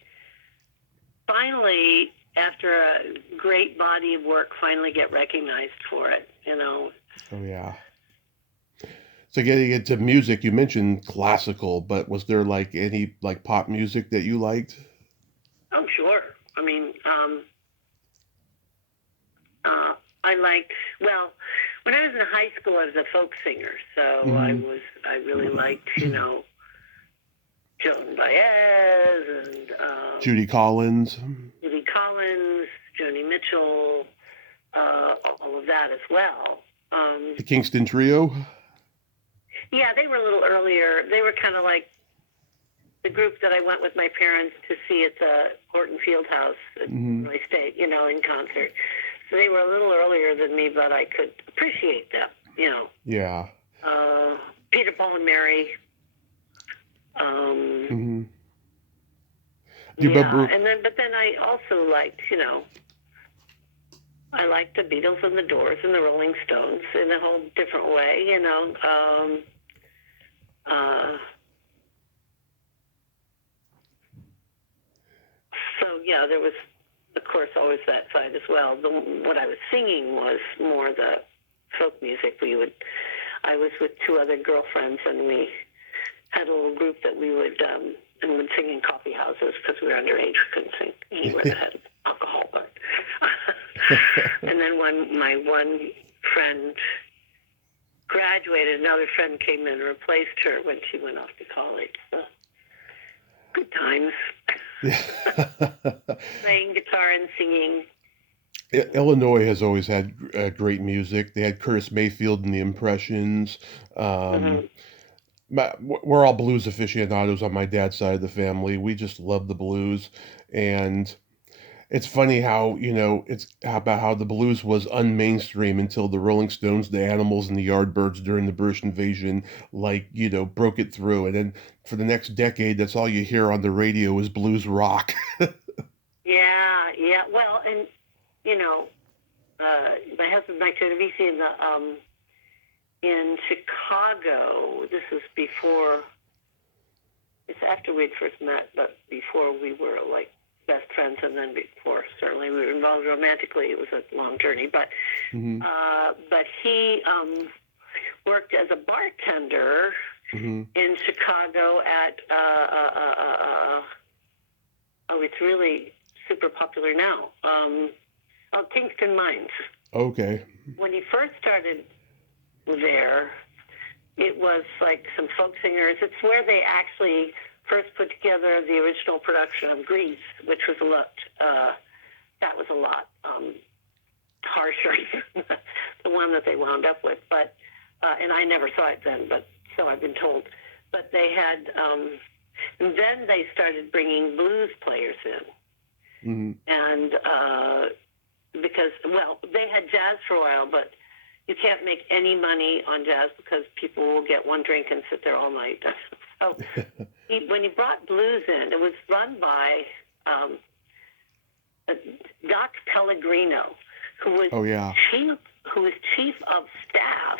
finally, after a great body of work, finally get recognized for it. You know. Oh yeah. So getting into music, you mentioned classical, but was there like any like pop music that you liked? Oh sure. I mean, I liked. Well, when I was in high school, I was a folk singer, so Mm-hmm. I really liked, Joan Baez and Judy Collins. Judy Collins, Joni Mitchell, all of that as well. The Kingston Trio. Yeah, they were a little earlier. They were kind of like the group that I went with my parents to see at the Horton Fieldhouse at Mm-hmm. my state, in concert. So they were a little earlier than me, but I could appreciate them, Yeah. Peter, Paul, and Mary. Mm-hmm. Do you Yeah, remember? but then I also liked, I liked the Beatles and the Doors and the Rolling Stones in a whole different way, So yeah, there was, of course, always that side as well. What I was singing was more the folk music. I was with two other girlfriends, and we had a little group that we would sing in coffee houses because we were underage. We couldn't sing anywhere that had alcohol. But and then when my one friend graduated, another friend came in and replaced her when she went off to college. So good times. Playing guitar and singing. Illinois has always had great music. They had Curtis Mayfield and the Impressions. Mm-hmm. We're all blues aficionados on my dad's side of the family. We just love the blues, and it's funny how it's about how the blues was unmainstream until the Rolling Stones, the Animals, and the Yardbirds during the British invasion, broke it through, and then for the next decade, that's all you hear on the radio is blues rock. Yeah. Well, and my husband and I took a VC in Chicago. This was before. It's after we'd first met, but before we were like best friends, and then before certainly we were involved romantically. It was a long journey, but Mm-hmm. but he worked as a bartender Mm-hmm. in Chicago at it's really super popular now. Kingston Mines. Okay. When he first started there, it was like some folk singers. It's where they actually first put together the original production of Grease, which was a lot. That was a lot harsher than the one that they wound up with. But and I never saw it then, but so I've been told. But they had, and then they started bringing blues players in, and because they had jazz for a while, but you can't make any money on jazz because people will get one drink and sit there all night. So when he brought blues in, it was run by Doc Pellegrino, who was chief of staff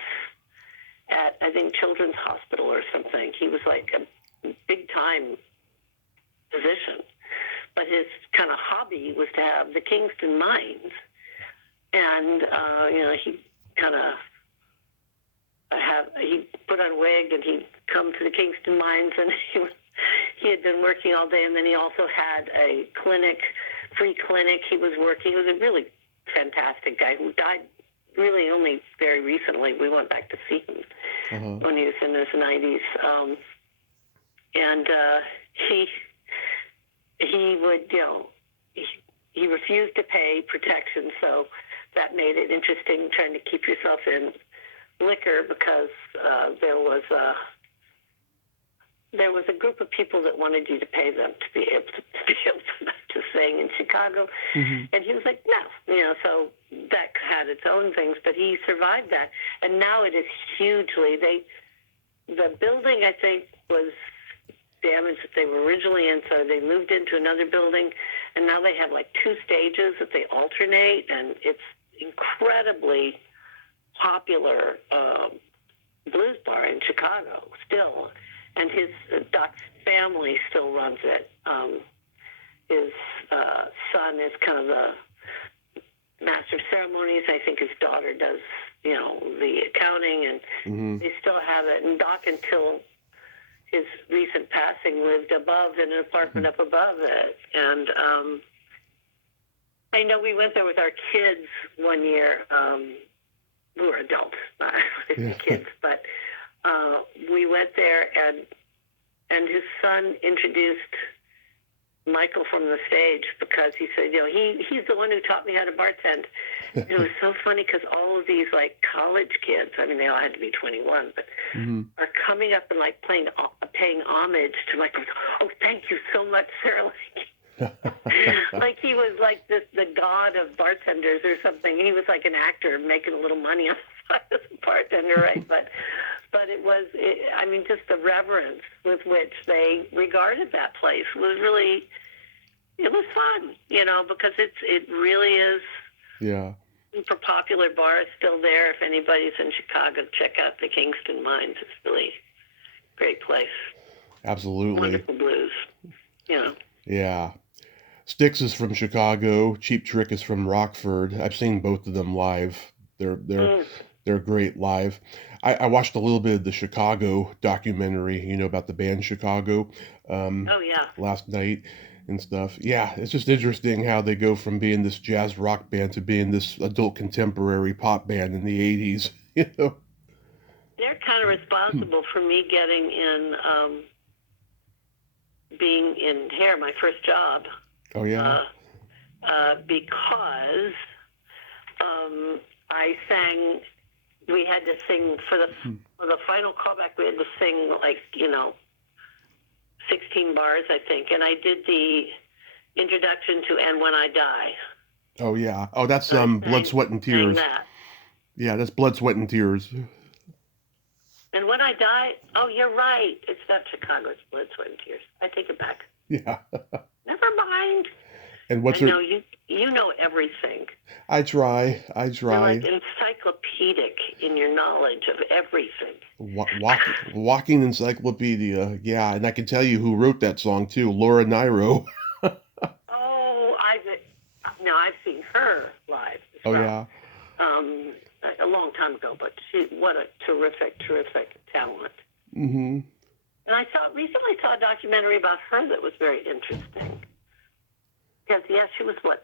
at, I think, Children's Hospital or something. He was like a big time physician, but his kind of hobby was to have the Kingston Mines, and he kind of he put on a wig and he'd come to the Kingston mines, and he had been working all day, and then he also had a free clinic he was working. He was a really fantastic guy who died really only very recently. We went back to see him when he was in his 90s. And he would, he refused to pay protection, so that made it interesting trying to keep yourself in liquor, because there was a group of people that wanted you to pay them to be able to sing in Chicago, and he was like, no, so that had its own things, but he survived that, and now it is hugely. The building, I think, was damaged that they were originally in, so they moved into another building, and now they have like 2 stages that they alternate, and it's incredibly popular blues bar in Chicago still, and Doc's family still runs it. His son is kind of the master of ceremonies. I think his daughter does, the accounting, and they still have it. And Doc, until his recent passing, lived above in an apartment up above it. And I know we went there with our kids one year. We were adults, not kids, but we went there, and his son introduced Michael from the stage, because he said, he's the one who taught me how to bartend. And it was so funny, because all of these like college kids, I mean, they all had to be 21, but are coming up and like paying homage to Michael. Oh, thank you so much, sir. Like he was like the god of bartenders or something. He was like an actor making a little money on the side as a bartender, right? But it was, I mean, just the reverence with which they regarded that place was really, it was fun, because it really is. Yeah. Super popular bar is still there. If anybody's in Chicago, check out the Kingston Mines. It's really a great place. Absolutely. Wonderful blues. Yeah. Styx is from Chicago. Cheap Trick is from Rockford. I've seen both of them live. They're great live. I watched a little bit of the Chicago documentary, about the band Chicago. Last night and stuff. Yeah, it's just interesting how they go from being this jazz rock band to being this adult contemporary pop band in the 80s. They're kind of responsible for me getting in, being in hair, my first job. Oh, yeah? Because I sang, we had to sing, for the final callback, we had to sing, 16 bars, I think, and I did the introduction to And When I Die. Oh, yeah. Oh, that's Blood, Sweat, and Tears. That. Yeah, that's Blood, Sweat, and Tears. And When I Die, oh, you're right. It's not Chicago, it's Blood, Sweat, and Tears. I take it back. Yeah. Never mind. And what's I know you know everything. I try. You're like encyclopedic in your knowledge of everything. Walking encyclopedia. Yeah, and I can tell you who wrote that song too, Laura Nyro. Oh, I've seen her live. Oh, yeah. A long time ago, but what a terrific talent. Mm-hmm. And I recently saw a documentary about her that was very interesting. Because, she was, I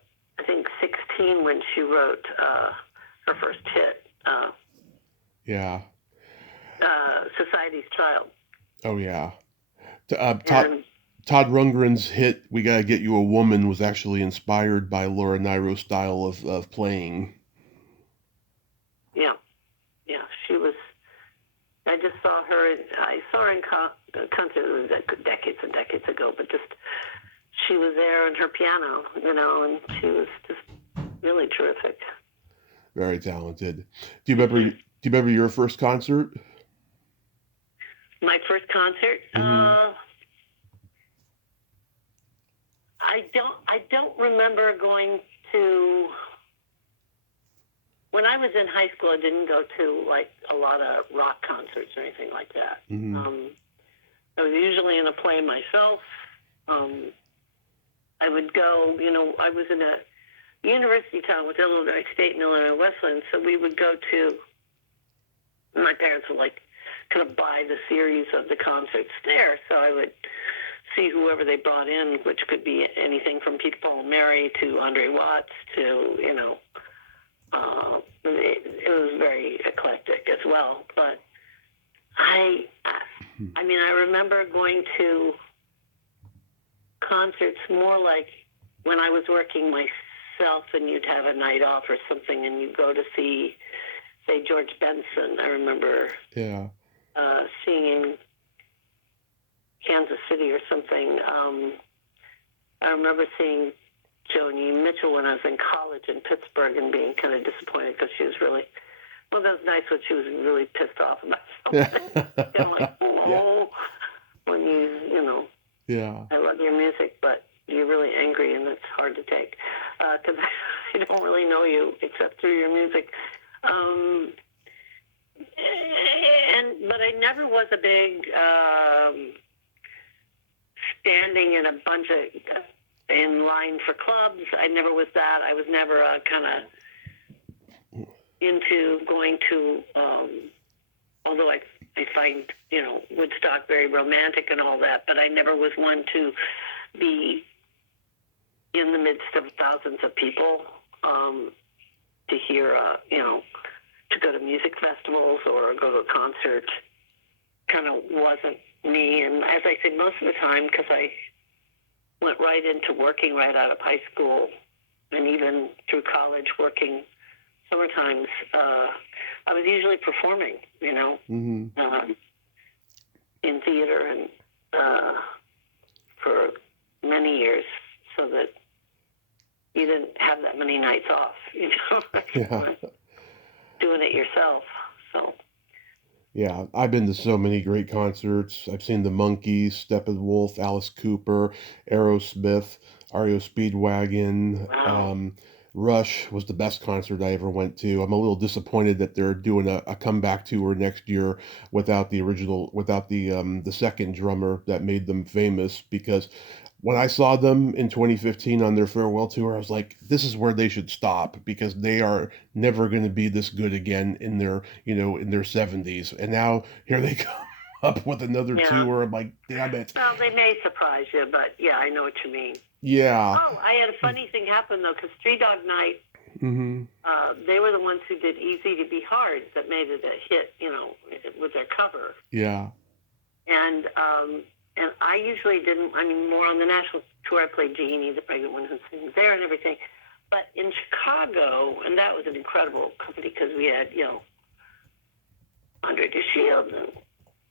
think 16 when she wrote her first hit. Society's Child. Oh, yeah. Todd Rundgren's hit, We Gotta Get You a Woman, was actually inspired by Laura Nyro's style of playing. Yeah, she was. I just saw her. I saw her in concert decades and decades ago, but just she was there on her piano, and she was just really terrific. Very talented. Do you remember your first concert? My first concert. I don't remember going to. When I was in high school, I didn't go to a lot of rock concerts or anything like that. I was usually in a play myself. I would go. I was in a university town with Illinois State and Illinois Wesleyan, so we would go to my parents would like kind of buy the series of the concerts there, so I would see whoever they brought in, which could be anything from Peter, Paul, and Mary to Andre Watts to, it was very eclectic as well. But I remember going to concerts more like when I was working myself and you'd have a night off or something and you'd go to see, say, George Benson. I remember seeing in Kansas City or something. I remember seeing Joni Mitchell when I was in college in Pittsburgh and being kind of disappointed because she was really, well, that was nice when she was really pissed off about something. Like, when I love your music, but you're really angry and it's hard to take because I don't really know you except through your music. But I never was a big standing in a bunch of in line for clubs. I never was that. I was never kind of into going to, although I find, Woodstock very romantic and all that, but I never was one to be in the midst of thousands of people to hear, to go to music festivals or go to a concert. Kind of wasn't me. And as I said, most of the time, because I went right into working right out of high school and even through college working summer times, I was usually performing, in theater and for many years so that you didn't have that many nights off, doing it yourself. So. Yeah, I've been to so many great concerts. I've seen the Monkees, Steppenwolf, Alice Cooper, Aerosmith, REO Speedwagon. Wow. Rush was the best concert I ever went to. I'm a little disappointed that they're doing a comeback tour next year without the second drummer that made them famous, because when I saw them in 2015 on their farewell tour, I was like, this is where they should stop, because they are never going to be this good again in their 70s. And now here they come up with another tour. I'm like, damn it. Well, they may surprise you, but yeah, I know what you mean. Yeah. Oh, I had a funny thing happen though, because Three Dog Night, they were the ones who did "Easy to Be Hard" that made it a hit, with their cover. Yeah. And I usually didn't. I mean, more on the national tour, I played Jeannie, the pregnant one who sings there, and everything. But in Chicago, and that was an incredible company because we had, Andre DeShield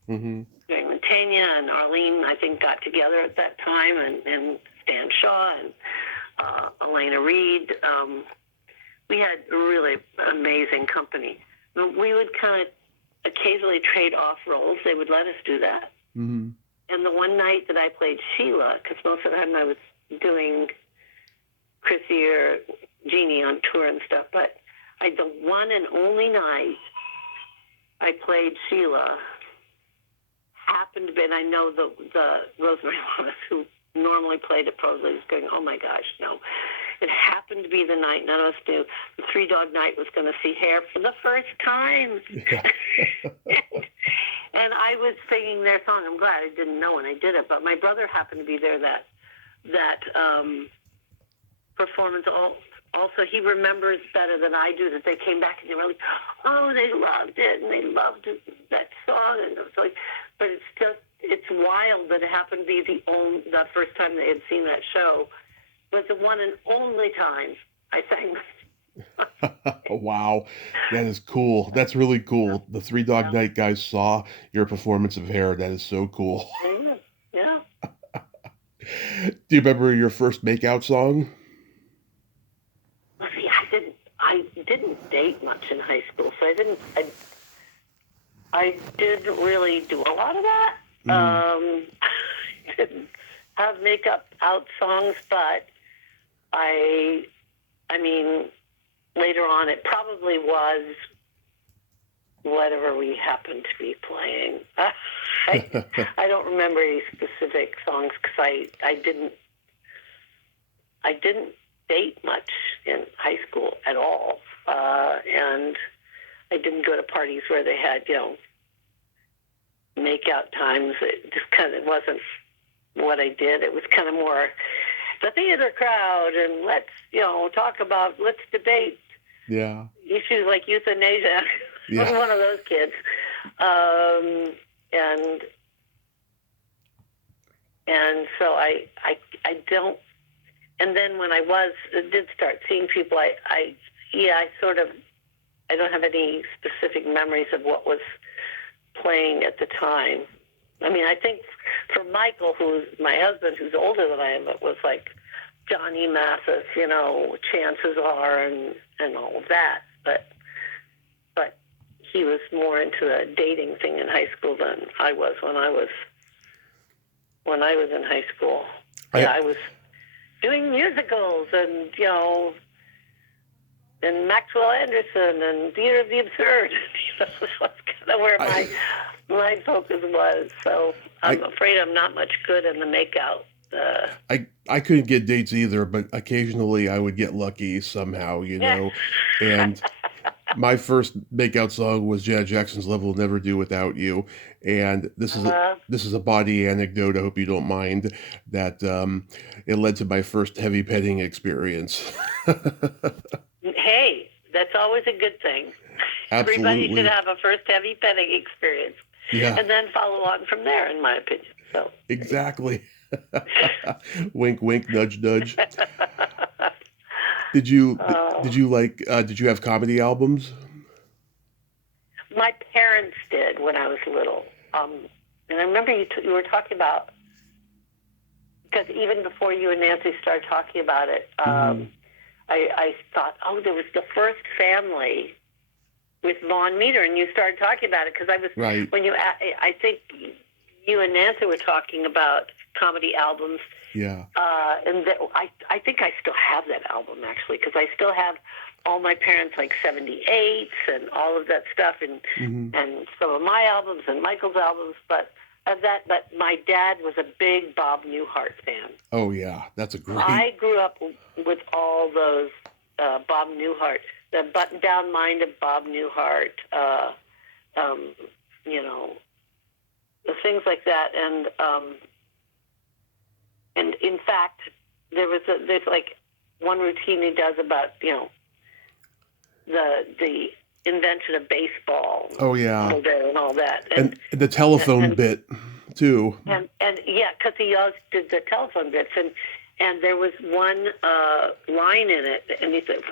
and Gary Montaigne and Arlene, I think, got together at that time, and Stan Shaw and Elena Reed. We had a really amazing company. We would kind of occasionally trade off roles. They would let us do that. Mm-hmm. And the one night that I played Sheila, because most of the time I was doing Chrissy or Jeannie on tour and stuff, but the one and only night I played Sheila happened to be, and I know the Rosemary Wallace, who normally played at Prosley, was going, oh my gosh, no. It happened to be the night none of us knew the Three Dog Night was going to see Hair for the first time. Yeah. And I was singing their song. I'm glad I didn't know when I did it, but my brother happened to be there that performance. Also, he remembers better than I do that they came back and they were like, oh, they loved it, and they loved that song. And it was like, but it's wild that it happened to be the first time they had seen that show. Was the one and only time I sang. Wow, that is cool. That's really cool. The Three Dog Night guys saw your performance of Hair. That is so cool. Yeah. Do you remember your first makeout song? Well, see, I didn't date much in high school, so I didn't really do a lot of that. I didn't have makeup out songs, but I mean, later on, it probably was whatever we happened to be playing. I don't remember any specific songs because I didn't date much in high school at all, and I didn't go to parties where they had, make out times. It just kind of wasn't what I did. It was kind of more the theater crowd, and let's debate issues like euthanasia. I was one of those kids. And so I don't. And then when I did start seeing people, I don't have any specific memories of what was playing at the time. I mean, I think for Michael, who's my husband, who's older than I am, it was like Johnny Mathis, Chances Are, and all of that. But he was more into a dating thing in high school than I was when I was in high school. I was doing musicals and and Maxwell Anderson and Theater of the Absurd. That's kind of where my focus was. So I'm afraid I'm not much good in the makeout. I couldn't get dates either, but occasionally I would get lucky somehow, and my first makeout song was Janet Jackson's Love Will Never Do Without You. And this is a body anecdote, I hope you don't mind, that it led to my first heavy petting experience. Hey, that's always a good thing. Absolutely. Everybody should have a first heavy petting experience. Yeah. And then follow on from there, in my opinion. So exactly. Wink, wink, nudge, nudge. Did you have comedy albums? My parents did when I was little. And I remember you were talking about, because even before you and Nancy started talking about it, I thought, there was the First Family with Vaughn Meter, and you started talking about it because I was when I think you and Nancy were talking about comedy albums. Yeah. And I think I still have that album actually, because I still have all my parents' like 78s and all of that stuff, and some of my albums and Michael's albums, but my dad was a big Bob Newhart fan. Oh yeah, that's a great. I grew up with all those Bob Newhart, the button-down mind of Bob Newhart, things like that, and in fact, there's like one routine he does about the invention of baseball. Oh yeah, and all that, and the telephone bit too. And yeah, because he always did the telephone bits, and there was one line in it, and he said,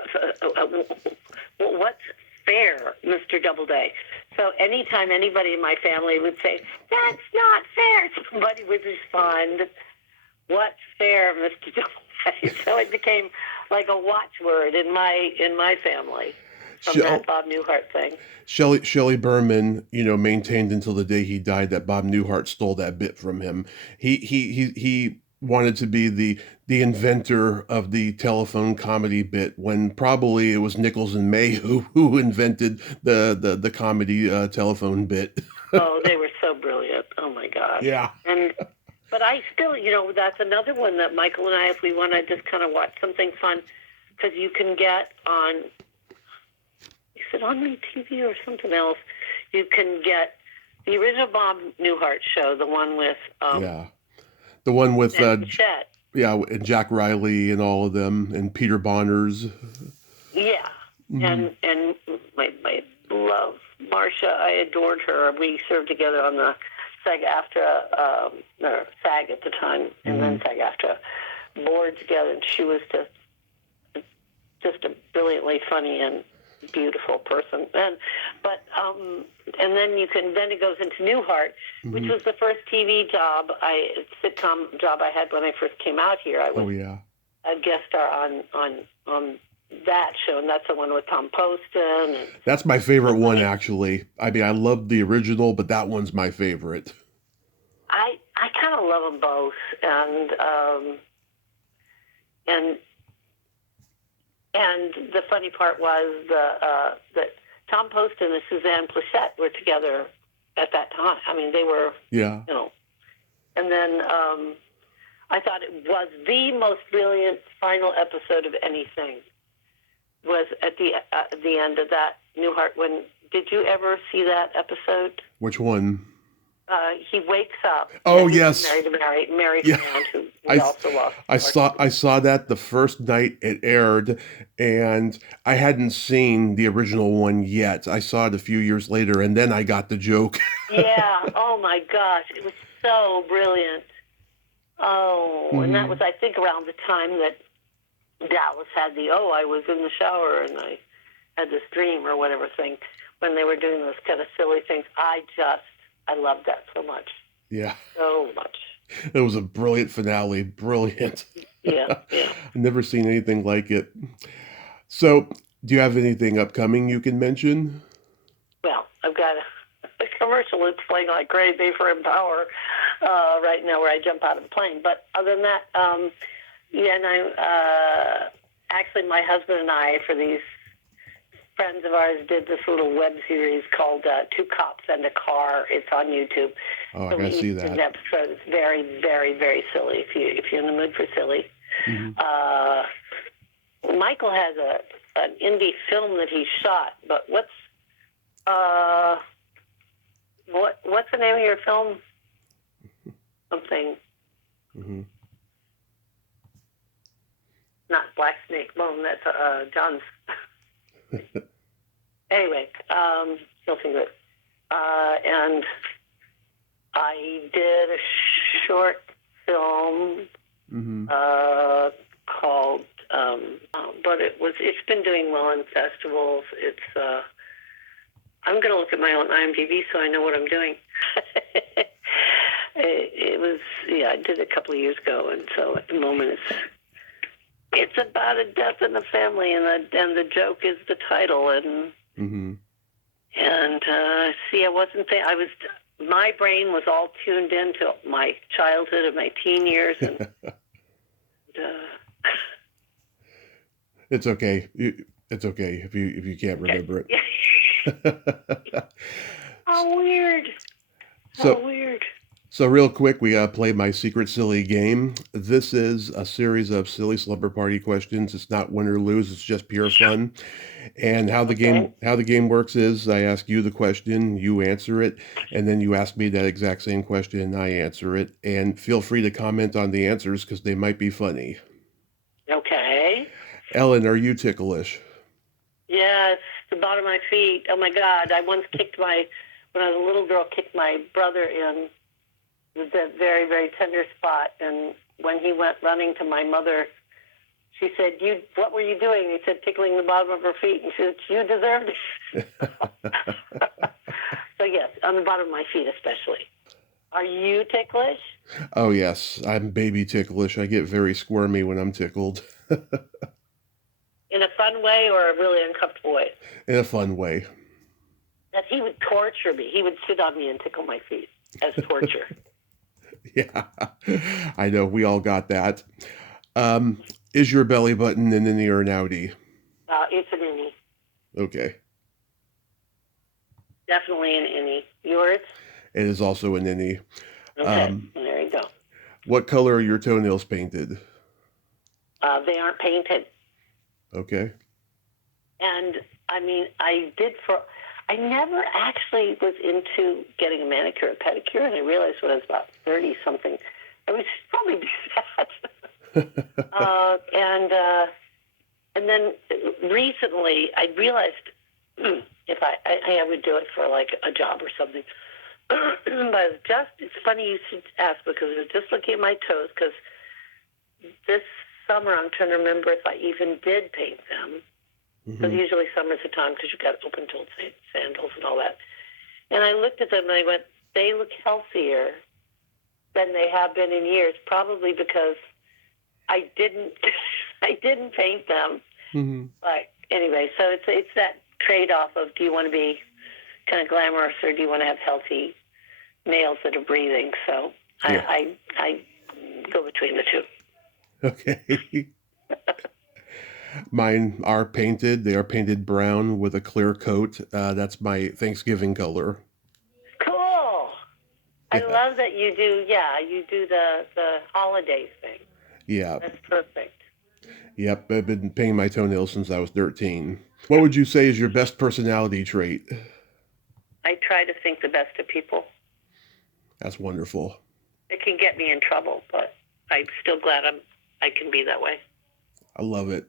"What's fair, Mr. Doubleday?" So anytime anybody in my family would say, "That's not fair," somebody would respond, "What's fair, Mr. Doubleday?" So it became like a watchword in my family from that Bob Newhart thing. Shelley Berman, maintained until the day he died that Bob Newhart stole that bit from him. He wanted to be the inventor of the telephone comedy bit, when probably it was Nichols and May who invented the comedy telephone bit. Oh, they were so brilliant. Oh my gosh. Yeah. But I still, that's another one that Michael and I, if we want to just kind of watch something fun, because you can get on, is it on MeTV or something else? You can get the original Bob Newhart show, the one with the one with Chet. And Jack Riley and all of them, and Peter Bonners. Yeah. And my love, Marcia, I adored her. We served together on the SAG-AFTRA, or SAG at the time, and then SAG-AFTRA board together, and she was just a brilliantly funny and beautiful person. And then it goes into Newhart, which was the first TV job, sitcom job I had when I first came out here. I was a guest star on that show, and that's the one with Tom Poston. And that's my favorite one, actually. I mean, I love the original, but that one's my favorite. I kind of love them both, and the funny part was that Tom Poston and Suzanne Plachette were together at that time. I mean, they were, And then I thought it was the most brilliant final episode of anything was at the end of that Newhart, when Did you ever see that episode? Which one? He wakes up. Oh, and he's yes. married to Mary Yeah. Fran, who we also lost. I saw that the first night it aired, and I hadn't seen the original one yet. I saw it a few years later, and then I got the joke. Yeah. Oh my gosh, it was so brilliant. Oh, and that was, I think, around the time that Dallas had I was in the shower and I had this dream or whatever thing, when they were doing those kind of silly things. I loved that so much. Yeah. So much. It was a brilliant finale. Brilliant. Yeah. I've never seen anything like it. So, do you have anything upcoming you can mention? Well, I've got a commercial that's playing like crazy for Empower right now, where I jump out of the plane. But other than that, and I actually, my husband and I, for these friends of ours, did this little web series called Two Cops and a Car. It's on YouTube. Oh, I gotta see that. An episode. It's very, very, very silly. If you're in the mood for silly. Michael has an indie film that he shot, but what's the name of your film? Something. Not Black Snake Bone. That's John's. Anyway, you'll think of it. And I did a short film called, but it's been doing well in festivals. It's I'm going to look at my own IMDb so I know what I'm doing. It was, I did it a couple of years ago, and so at the moment it's about a death in the family, and the joke is the title, and I wasn't there. My brain was all tuned into my childhood and my teen years, and it's okay. It's okay if you can't remember it. How weird. How weird. So real quick, we gotta play my secret silly game. This is a series of silly slumber party questions. It's not win or lose. It's just pure fun. And how the game works is I ask you the question, you answer it, and then you ask me that exact same question and I answer it. And feel free to comment on the answers because they might be funny. Okay. Ellen, are you ticklish? Yes, the bottom of my feet. Oh my God! I once when I was a little girl, kicked my brother in the very, very tender spot, and when he went running to my mother, she said, what were you doing? He said, tickling the bottom of her feet, and she said, you deserved it. So yes, on the bottom of my feet especially. Are you ticklish? Oh yes, I'm baby ticklish. I get very squirmy when I'm tickled. In a fun way or a really uncomfortable way? In a fun way. That he would torture me. He would sit on me and tickle my feet as torture. Yeah, I know. We all got that. Is your belly button an innie or an outie? It's an innie. Okay. Definitely an innie. Yours? It is also an innie. Okay, there you go. What color are your toenails painted? They aren't painted. Okay. And, I never actually was into getting a manicure or pedicure, and I realized when I was about 30-something, I would probably do that. And then recently, I realized if I would do it for like a job or something. But it's funny you should ask, because I was just looking at my toes, because this summer I'm trying to remember if I even did paint them. Because usually summer's the time, because you've got open-toed sandals and all that. And I looked at them and I went, they look healthier than they have been in years, probably because I didn't paint them. But anyway, so it's that trade-off of, do you want to be kind of glamorous or do you want to have healthy nails that are breathing? So yeah. I go between the two. Okay. Mine are painted. They are painted brown with a clear coat. That's my Thanksgiving color. Cool. Yeah. I love that you do the holiday thing. Yeah. That's perfect. Yep, I've been painting my toenails since I was 13. What would you say is your best personality trait? I try to think the best of people. That's wonderful. It can get me in trouble, but I'm still glad I can be that way. I love it.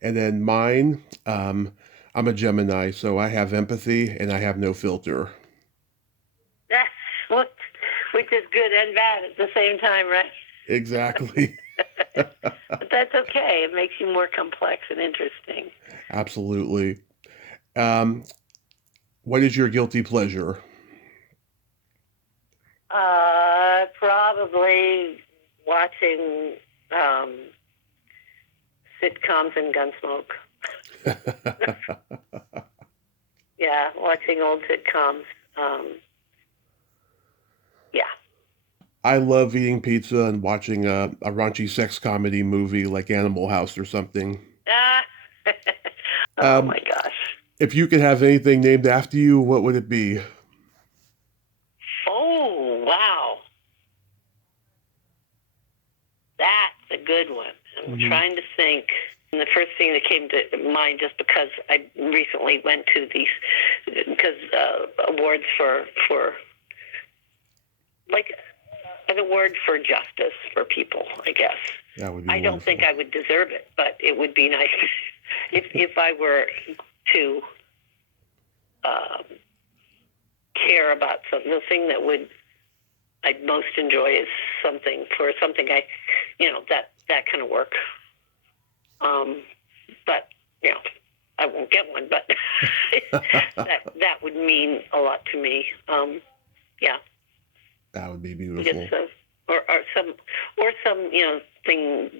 And then mine, I'm a Gemini, so I have empathy and I have no filter. That's what, which is good and bad at the same time, right? Exactly. But that's okay. It makes you more complex and interesting. Absolutely. What is your guilty pleasure? Probably watching sitcoms and Gunsmoke. Yeah, watching old sitcoms. Yeah. I love eating pizza and watching a raunchy sex comedy movie like Animal House or something. Oh my gosh. If you could have anything named after you, what would it be? Oh, wow. That's a good one. I'm trying to think. And the first thing that came to mind, just because I recently went to these, because awards for like an award for justice for people, I guess. That would be I don't think I would deserve it, but it would be nice if I were to care about something. The thing that I'd most enjoy is something I, that kind of work. But I won't get one. But that would mean a lot to me. Yeah. That would be beautiful. Or some thing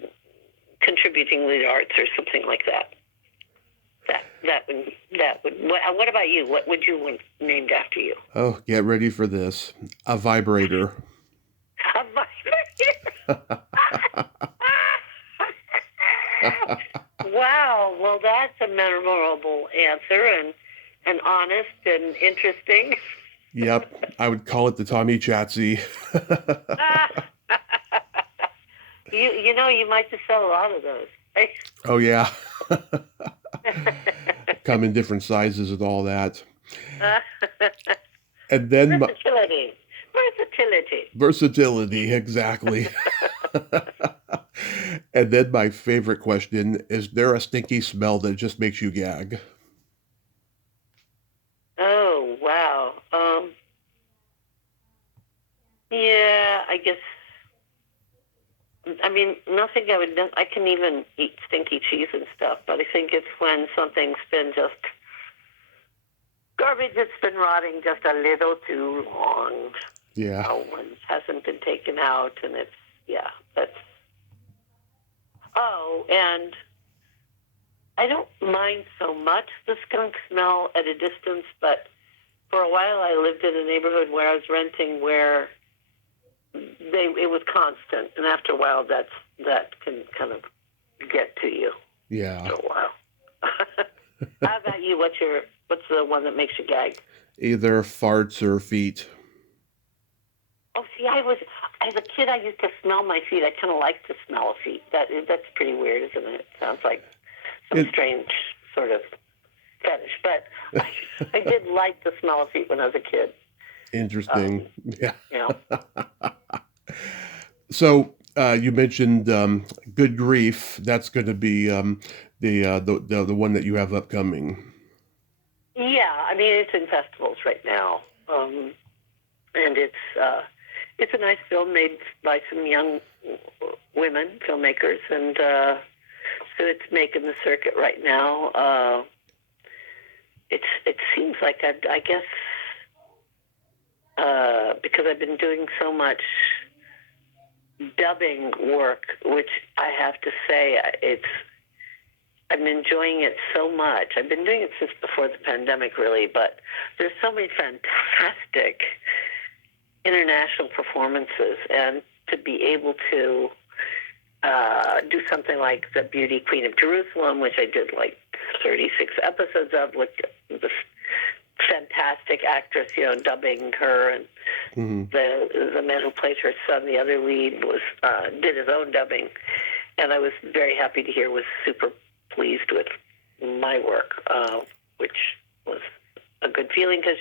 contributing to the arts or something like that. That would. What about you? What would you want named after you? Oh, get ready for this. A vibrator. A vibrator. Wow. Well, that's a memorable answer and honest and interesting. Yep. I would call it the Tommy Chatsy. You might just sell a lot of those. Right? Oh, yeah. Come in different sizes and all that. And then versatility, exactly. And then my favorite question, is there a stinky smell that just makes you gag? Oh, wow. Yeah, I guess. I mean, nothing I can even eat stinky cheese and stuff, but I think it's when something's been just garbage that's been rotting just a little too long. Yeah. When it hasn't been taken out, and that's. Oh, and I don't mind so much the skunk smell at a distance, but for a while I lived in a neighborhood where I was renting where it was constant, and after a while that can kind of get to you. Yeah. After a while. How about you? What's the one that makes you gag? Either farts or feet. Oh, see, as a kid, I used to smell my feet. I kind of like to smell feet. That's pretty weird, isn't it? It sounds like some strange sort of fetish. But I did like the smell of feet when I was a kid. Interesting. Yeah. You know. So you mentioned Good Grief. That's going to be the one that you have upcoming. Yeah, I mean it's in festivals right now, and it's a nice film made by some young women filmmakers, and so it's making the circuit right now. It seems like I guess because I've been doing so much dubbing work, which I have to say I'm enjoying it so much. I've been doing it since before the pandemic, really, but there's so many fantastic international performances, and to be able to do something like The Beauty Queen of Jerusalem, which I did like 36 episodes of, with this fantastic actress, dubbing her, and the man who plays her son, the other lead, did his own dubbing, and I was very happy to hear was super pleased with my work, which feeling because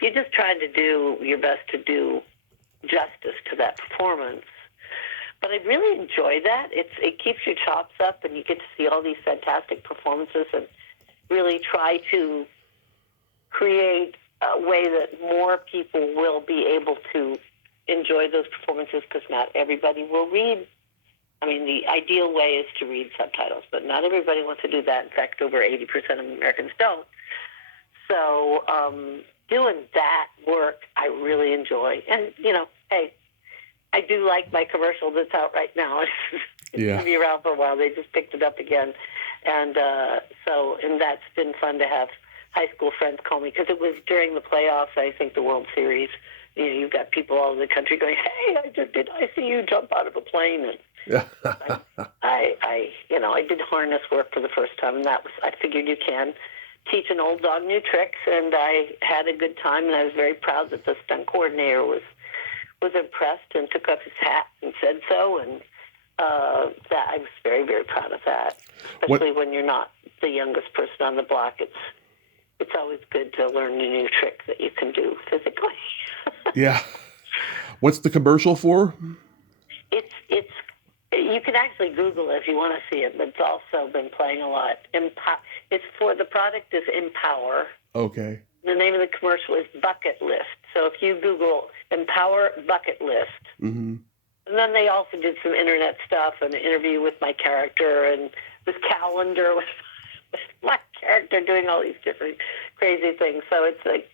you're just trying to do your best to do justice to that performance. But I really enjoy that. It keeps your chops up, and you get to see all these fantastic performances and really try to create a way that more people will be able to enjoy those performances, because not everybody will read. I mean, the ideal way is to read subtitles, but not everybody wants to do that. In fact, over 80% of Americans don't. So doing that work, I really enjoy. And, hey, I do like my commercial that's out right now. It's going to be around for a while. They just picked it up again. And and that's been fun to have high school friends call me, because it was during the playoffs, I think the World Series. You've got people all over the country going, hey, I see you jump out of a plane. And I did harness work for the first time, and I figured you can teach an old dog new tricks, and I had a good time, and I was very proud that the stunt coordinator was impressed and took up his hat and said so, and that I was very, very proud of that. Especially when you're not the youngest person on the block, it's always good to learn a new trick that you can do physically. Yeah. What's the commercial for? It's you can actually Google it if you want to see it, but it's also been playing a lot. The product is Empower. Okay. The name of the commercial is Bucket List. So if you Google Empower Bucket List, mm-hmm. And then they also did some internet stuff and an interview with my character and this calendar with my character doing all these different crazy things. So it's like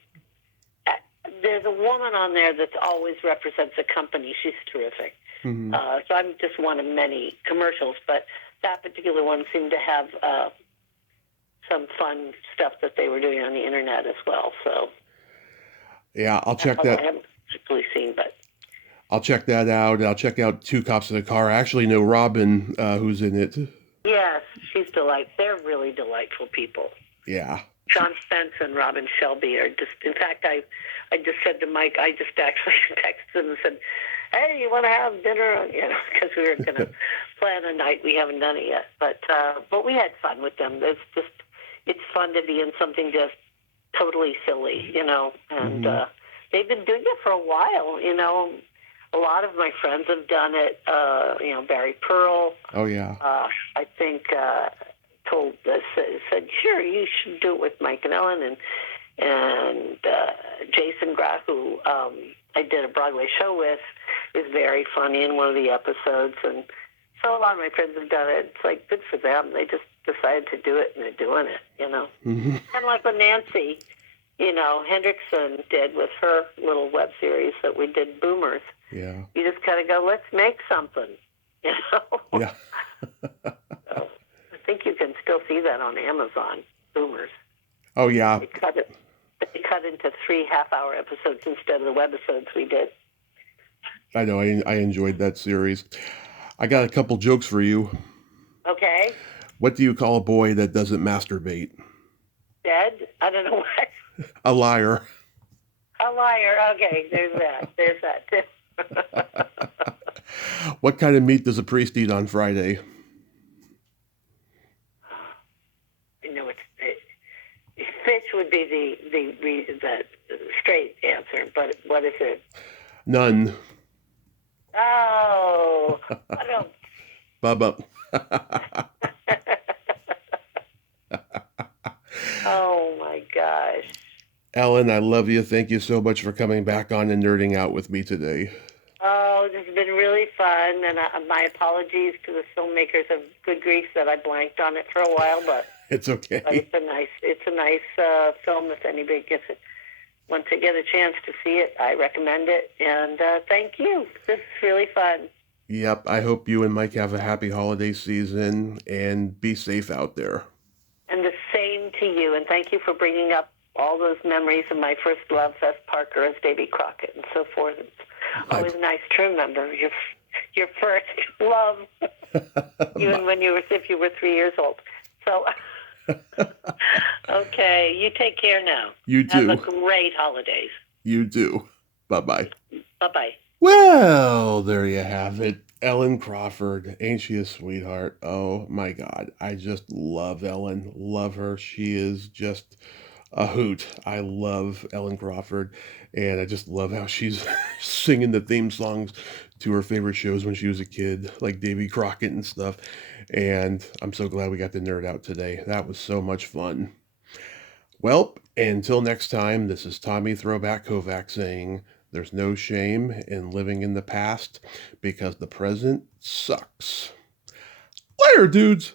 there's a woman on there that always represents a company. She's terrific. Mm-hmm. So I'm just one of many commercials, but that particular one seemed to have some fun stuff that they were doing on the internet as well. So yeah, I'll check that. I haven't particularly seen, but I'll check that out. I'll check out Two Cops in a Car. I actually know Robin, who's in it. Yes, she's delightful. They're really delightful people. Yeah. John Spence and Robin Shelby are just, in fact, I just said to Mike, I just actually texted him and said, hey, you want to have dinner? Because we were going to plan a night. We haven't done it yet. But we had fun with them. It's fun to be in something just totally silly, and mm-hmm. They've been doing it for a while, A lot of my friends have done it, Barry Pearl. Oh, yeah. I think said, sure, you should do it with Mike and Ellen and Jason Graff, who I did a Broadway show with, is very funny in one of the episodes. And so a lot of my friends have done it. It's like good for them. They just decided to do it, and they're doing it, Mm-hmm. Kind of like what Nancy, Hendrickson did with her little web series that we did, Boomers. Yeah. You just kind of go, let's make something, Yeah. So, I think you can still see that on Amazon, Boomers. Oh, yeah. They cut into 3 half-hour episodes instead of the webisodes we did. I know. I enjoyed that series. I got a couple jokes for you. Okay. What do you call a boy that doesn't masturbate? Dead? I don't know what. A liar. A liar. Okay, there's that. There's that, too. What kind of meat does a priest eat on Friday? Fish would be the straight answer, but what is it? None. Oh, I don't. Bubba. Oh my gosh. Ellen, I love you. Thank you so much for coming back on and nerding out with me today. Oh, this has been really fun, and my apologies to the filmmakers of Good Grief that I blanked on it for a while, but it's okay. But it's a nice film. If anybody wants to get a chance to see it, I recommend it. And thank you. This is really fun. Yep. I hope you and Mike have a happy holiday season and be safe out there. And the same to you. And thank you for bringing up all those memories of my first Love Fest, Parker as Davy Crockett, and so forth. It's always nice to remember your first love, even if you were 3 years old. So, okay, you take care now. You too. Have a great holidays. You too. Bye-bye. Bye-bye. Well, there you have it. Ellen Crawford. Ain't she a sweetheart? Oh, my God. I just love Ellen. Love her. She is just a hoot. I love Ellen Crawford, and I just love how she's singing the theme songs to her favorite shows when she was a kid, like Davy Crockett and stuff. And I'm so glad we got to nerd out today. That was so much fun. Well, until next time, this is Tommy Throwback Kovac saying there's no shame in living in the past because the present sucks. Later, dudes!